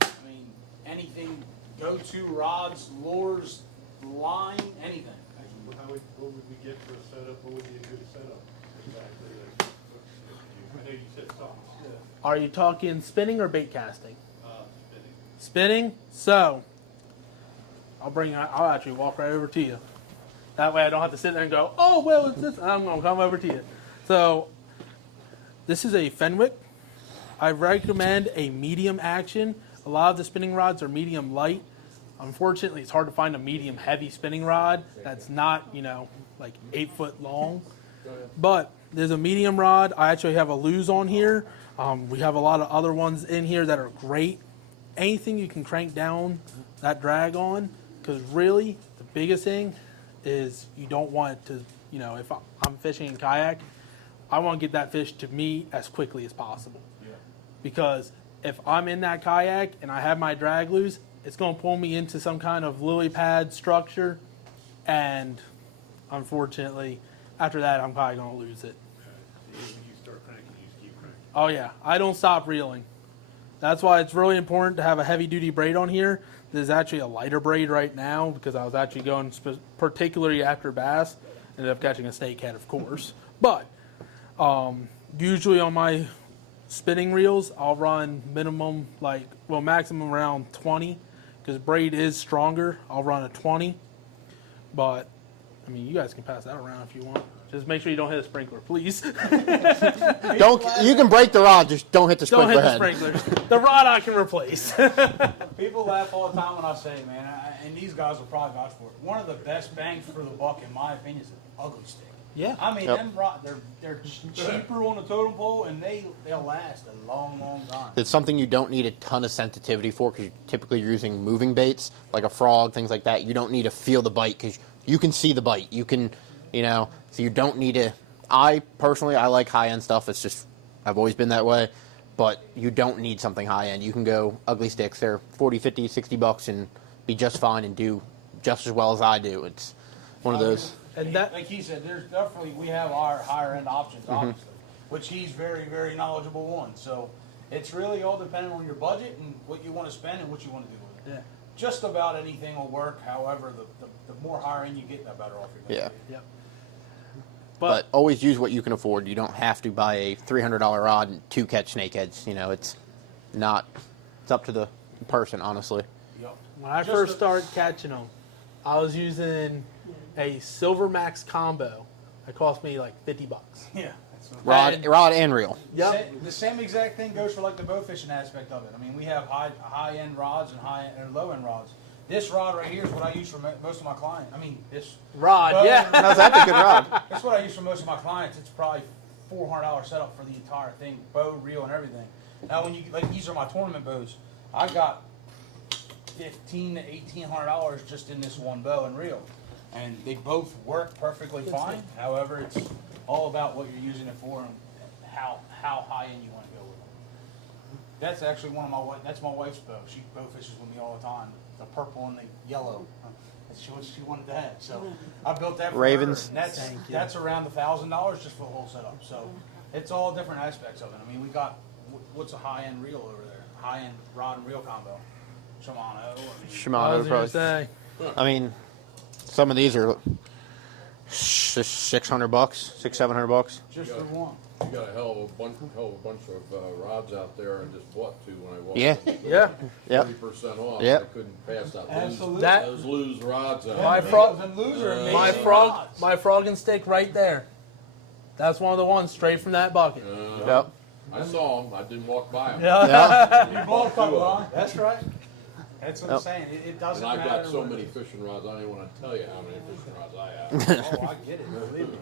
I mean, anything, go-to rods, lures, line, anything. What would we get for a setup? What would be a good setup? Exactly. I know you said sauce. Are you talking spinning or bait casting? Spinning. Spinning. So, I'll actually walk right over to you. That way I don't have to sit there and go, oh, well, it's this. I'm going to come over to you. So, this is a Fenwick. I recommend a medium action. A lot of the spinning rods are medium light. Unfortunately, it's hard to find a medium heavy spinning rod that's not, like 8 foot long. But there's a medium rod. I actually have a Lose on here. We have a lot of other ones in here that are great. Anything you can crank down that drag on, because really the biggest thing is you don't want it to, if I'm fishing in kayak, I want to get that fish to me as quickly as possible. Because if I'm in that kayak and I have my drag loose, it's going to pull me into some kind of lily pad structure, and unfortunately, after that, I'm probably going to lose it. When you start cranking, you just keep cranking. Oh yeah, I don't stop reeling. That's why it's really important to have a heavy duty braid on here. There's actually a lighter braid right now because I was actually going particularly after bass. Ended up catching a snakehead, of course. But usually on my spinning reels, I'll run minimum maximum around 20 because braid is stronger. I'll run a 20. But I mean, you guys can pass that around if you want. Just make sure you don't hit a sprinkler, please. Don't. You can break the rod, just don't hit the Don't sprinkler hit the head. sprinklers. The rod I can replace. People laugh all the time when I say, man, and these guys will probably vouch for it. One of the best bangs for the buck, in my opinion, is an ugly stick. Yeah. I mean, Yep. them they're cheaper on the totem pole, and they'll last a long, long time. It's something you don't need a ton of sensitivity for because typically you're using moving baits like a frog, things like that. You don't need to feel the bite because you can see the bite. You can, so you don't need to. I personally like high-end stuff. It's just, I've always been that way. But you don't need something high-end. You can go ugly sticks. They're $40, $50, $60 and be just fine and do just as well as I do. It's one of those. And that, Like he said, there's definitely, we have our higher end options, obviously, which he's very, very knowledgeable on. So it's really all dependent on your budget and what you want to spend and what you want to do with it. yeah. Just about anything will work. However, the more higher end you get, the better off you're going to Yeah. be. Yep. But always use what you can afford. You don't have to buy a $300 rod and 2 catch snakeheads. It's not. It's up to the person, honestly. Yep. When I Just first a- started catching them, I was using a Silver Max combo. It cost me like $50. Yeah. Rod and reel. Yep. The same exact thing goes for like the bow fishing aspect of it. I mean, we have high end rods and low end rods. This rod right here is what I use for most of my clients. I mean, this Rod, bow- yeah. No, that's a good rod. That's what I use for most of my clients. It's probably $400 setup for the entire thing, bow, reel, and everything. Now, when you like, these are my tournament bows. I got $1,500 to $1,800 just in this one bow and reel, and they both work perfectly fine. However, it's all about what you're using it for and how high end you want to go with it. That's actually that's my wife's bow. She bow fishes with me all the time. The purple and the yellow. That's what she wanted to have. So I built that for Ravens. her, and that's around $1,000 just for the whole setup. So it's all different aspects of it. I mean, we got what's a high end reel over there? High end rod and reel combo. Shimano. Shimano probably. I mean, some of these are $600, $700. Just for one. You got a hell of a bunch of rods out there. I just bought two when I walked. Yeah. in. Yeah. Yep. 30% off. Yep. I couldn't pass that. Absolutely. Those loose rods out. My there. frog- and loser are My amazing frog, rods. my frog and stick right there. That's one of the ones straight from that bucket. Yep. I saw them. I didn't walk by them. Yeah. You bought a couple, huh? That's right. That's what I'm Yep. saying. It And doesn't I've matter. got so what- many fishing rods. I don't even want to tell you how many fishing rods I have. Oh, I get it. Believe me.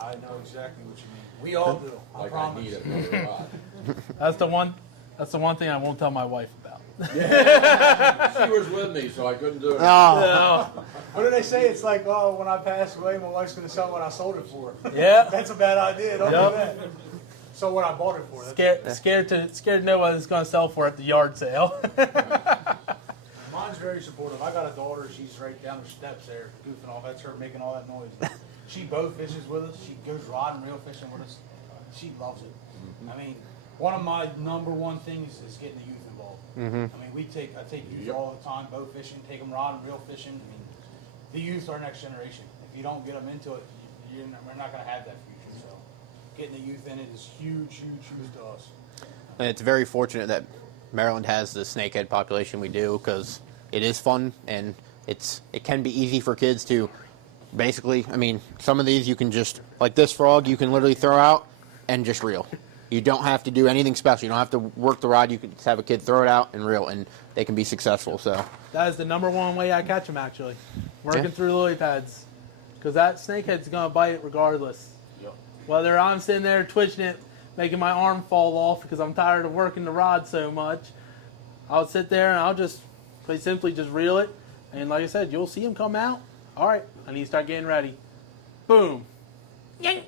I know exactly what you mean. We all do. I Like I promise. need another rod. That's the one. That's the one thing I won't tell my wife about. She was with me, so I couldn't do it. Oh, What do they say? It's like, oh, when I pass away, my wife's going to sell what I sold it for. Yeah. That's a bad idea. Don't Yep. do that. So what I bought it for. That's- Scared to know what it's going to sell for at the yard sale. Mine's very supportive. I got a daughter. She's right down the steps there, goofing off. That's her making all that noise. She bow fishes with us. She goes rod and reel fishing with us. She loves it. I mean, one of my number one things is getting the youth involved. I mean, I take youth all the time, bow fishing, take them rod and reel fishing. I mean, the youth are our next generation. If you don't get them into it, we're not going to have that future. So getting the youth in it is huge to us. and it's very fortunate that Maryland has the snakehead population we do, because it is fun and it can be easy for kids to basically, I mean, some of these you can just, like this frog, you can literally throw out and just reel. You don't have to do anything special. You don't have to work the rod. You can just have a kid throw it out and reel, and they can be successful. So That is the number one way I catch them, actually. Working Yeah. through lily pads. Because that snakehead's going to bite it regardless. Yep. Whether I'm sitting there twitching it, making my arm fall off because I'm tired of working the rod so much, I'll sit there and I'll just quite simply just reel it. And like I said, you'll see them come out. All right, I need to start getting ready. Boom. Yank.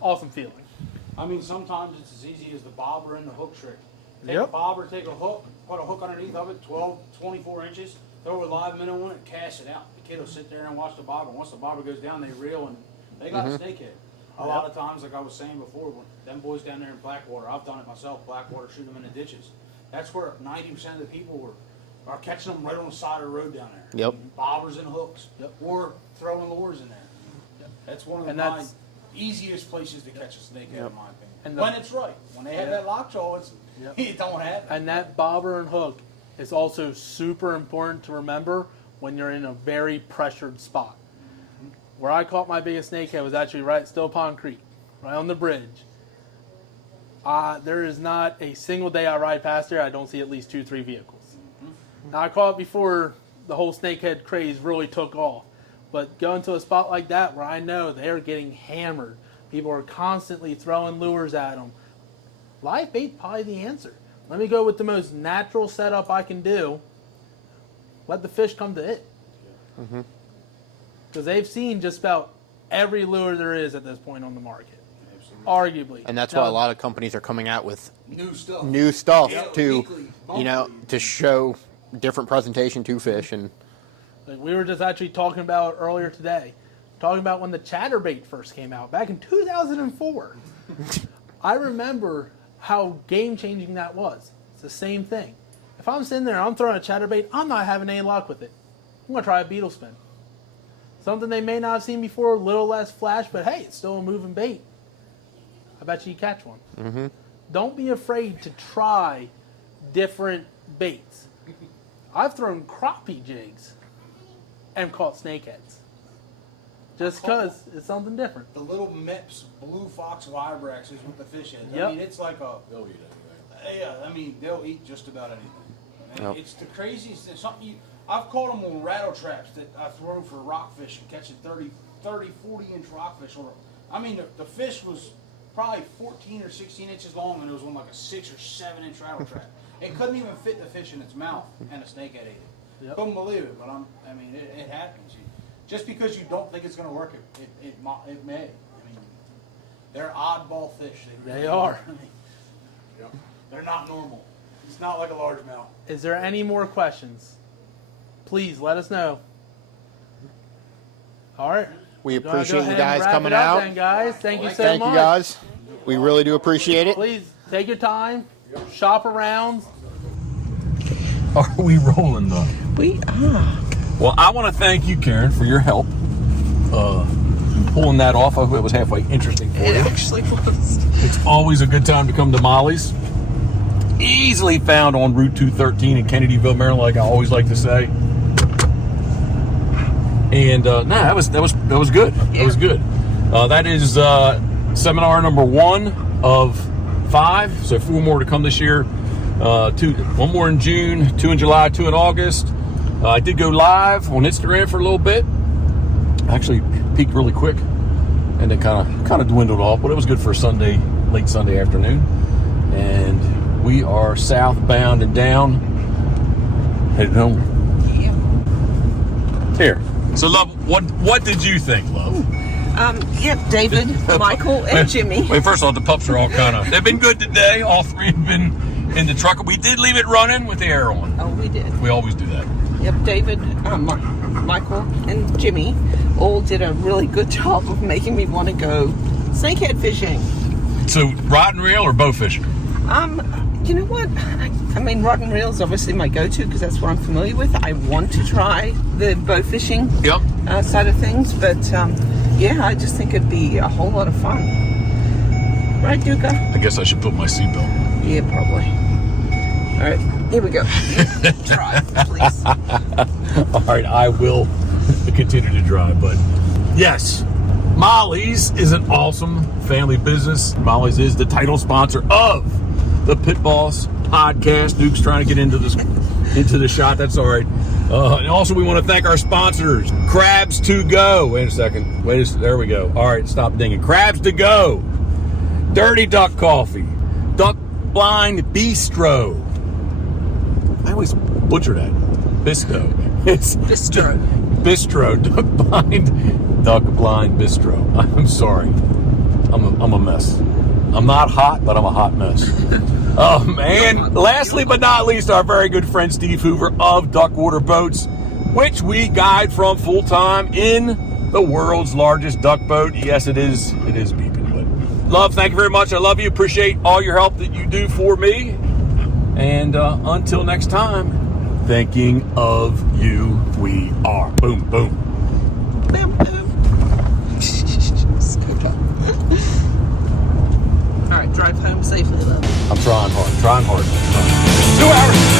Awesome feeling. I mean, sometimes it's as easy as the bobber and the hook trick. Take Yep. a bobber, take a hook, put a hook underneath of it, 12, 24 inches, throw a live minnow on it, cast it out. The kid will sit there and watch the bobber. Once the bobber goes down, they reel, and they got a snakehead. A lot of times, like I was saying before, when them boys down there in Blackwater, I've done it myself, Blackwater, shoot them in the ditches. That's where 90% of the people are catching them right on the side of the road down there. Yep. Bobbers and hooks, or throwing lures in there. That's one of And my that's- easiest places to catch a snakehead, in my opinion. And When it's right. When they have that lockjaw, it's it don't happen. And that bobber and hook is also super important to remember when you're in a very pressured spot. Where I caught my biggest snakehead was actually right at Still Pond Creek, right on the bridge. There is not a single day I ride past there I don't see at least 2-3 vehicles. Now I caught it before the whole snakehead craze really took off. But going to a spot like that where I know they're getting hammered, people are constantly throwing lures at them, live bait probably the answer. Let me go with the most natural setup I can do. Let the fish come to it. Because they've seen just about every lure there is at this point on the market. Arguably. and that's Now, why a lot of companies are coming out with New stuff. new stuff Yeah, to, weekly, you know, monthly. to show different presentation to fish. And like we were just actually talking about earlier today. Talking about when the chatterbait first came out back in 2004. I remember how game-changing that was. It's the same thing. If I'm sitting there, I'm throwing a chatterbait, I'm not having any luck with it. I'm going to try a beetle spin. Something they may not have seen before, a little less flash, but hey, it's still a moving bait. I bet you catch one. Don't be afraid to try different baits. I've thrown crappie jigs and caught snakeheads. Just because it's something different. The little Mips blue fox vibraxes with the fish heads. Yep. I mean, it's like a, They'll eat anything. yeah, I mean, they'll eat just about anything. And Yep. it's the craziest thing. I've caught them on rattle traps that I throw for rockfish and catching 30, 40-inch rockfish. I mean, the fish was probably 14 or 16 inches long, and it was on like a 6 or 7 inch rattle trap. It couldn't even fit the fish in its mouth, and a snakehead ate it. Yep. Couldn't believe it, but I mean, it happens. Just because you don't think it's going to work, it may. I mean, they're oddball fish. They really are. I mean, they're not normal. It's not like a largemouth. Is there any more questions? Please let us know. All right. We Gonna go appreciate ahead you and guys wrap coming it up out. then, guys. Thank you so Thank much. you guys. We really do appreciate it. Please take your time, shop around. Are we rolling though? We are. Well, I want to thank you, Karen, for your help in pulling that off. I hope it was halfway interesting for It you. actually was. It's always a good time to come to Molly's. Easily found on Route 213 in Kennedyville, Maryland, like I always like to say. And that was good. That was good. That is seminar number 1 of 5. So 4 more to come this year. 1 more in June, 2 in July, 2 in August. I did go live on Instagram for a little bit. Actually peaked really quick, and then kind of dwindled off. But it was good for a Sunday, late Sunday afternoon. And we are southbound and down, headed home. Yeah. Here. So, love, what did you think, love? Yep, David, Michael, and Jimmy. Wait, first of all, the pups are all they've been good today. All 3 have been in the truck. We did leave it running with the air on. Oh, we did. We always do that. Yep, David, Michael, and Jimmy all did a really good job of making me want to go snakehead fishing. So, rod and reel or bow fishing? You know what? I mean, rod and reel is obviously my go-to because that's what I'm familiar with. I want to try the bow fishing side of things, but yeah, I just think it'd be a whole lot of fun. Right, Duca? I guess I should put my seatbelt. Yeah, probably. All right, here we go. Drive, please. All right, I will continue to drive, but yes, Molly's is an awesome family business. Molly's is the title sponsor of the Pitboss podcast. Duke's trying to get into the shot. That's all right. And also, we want to thank our sponsors, Crabs to Go. Wait a second. There we go. All right, stop dinging. Crabs to Go, Dirty Duck Coffee, Duck Blind Bistro. I always butcher that. Bistro. It's Bistro. Bistro. Duck Blind Bistro. I'm sorry. I'm a mess. I'm not hot, but I'm a hot mess. And lastly but not least, our very good friend Steve Hoover of Duckwater Boats, which we guide from full time in the world's largest duck boat. Yes, it is beeping. But love, thank you very much. I love you. Appreciate all your help that you do for me. And until next time, thinking of you, we are. Boom, boom. Boom, boom. All right, drive home safely, love. I'm trying hard. 2 hours.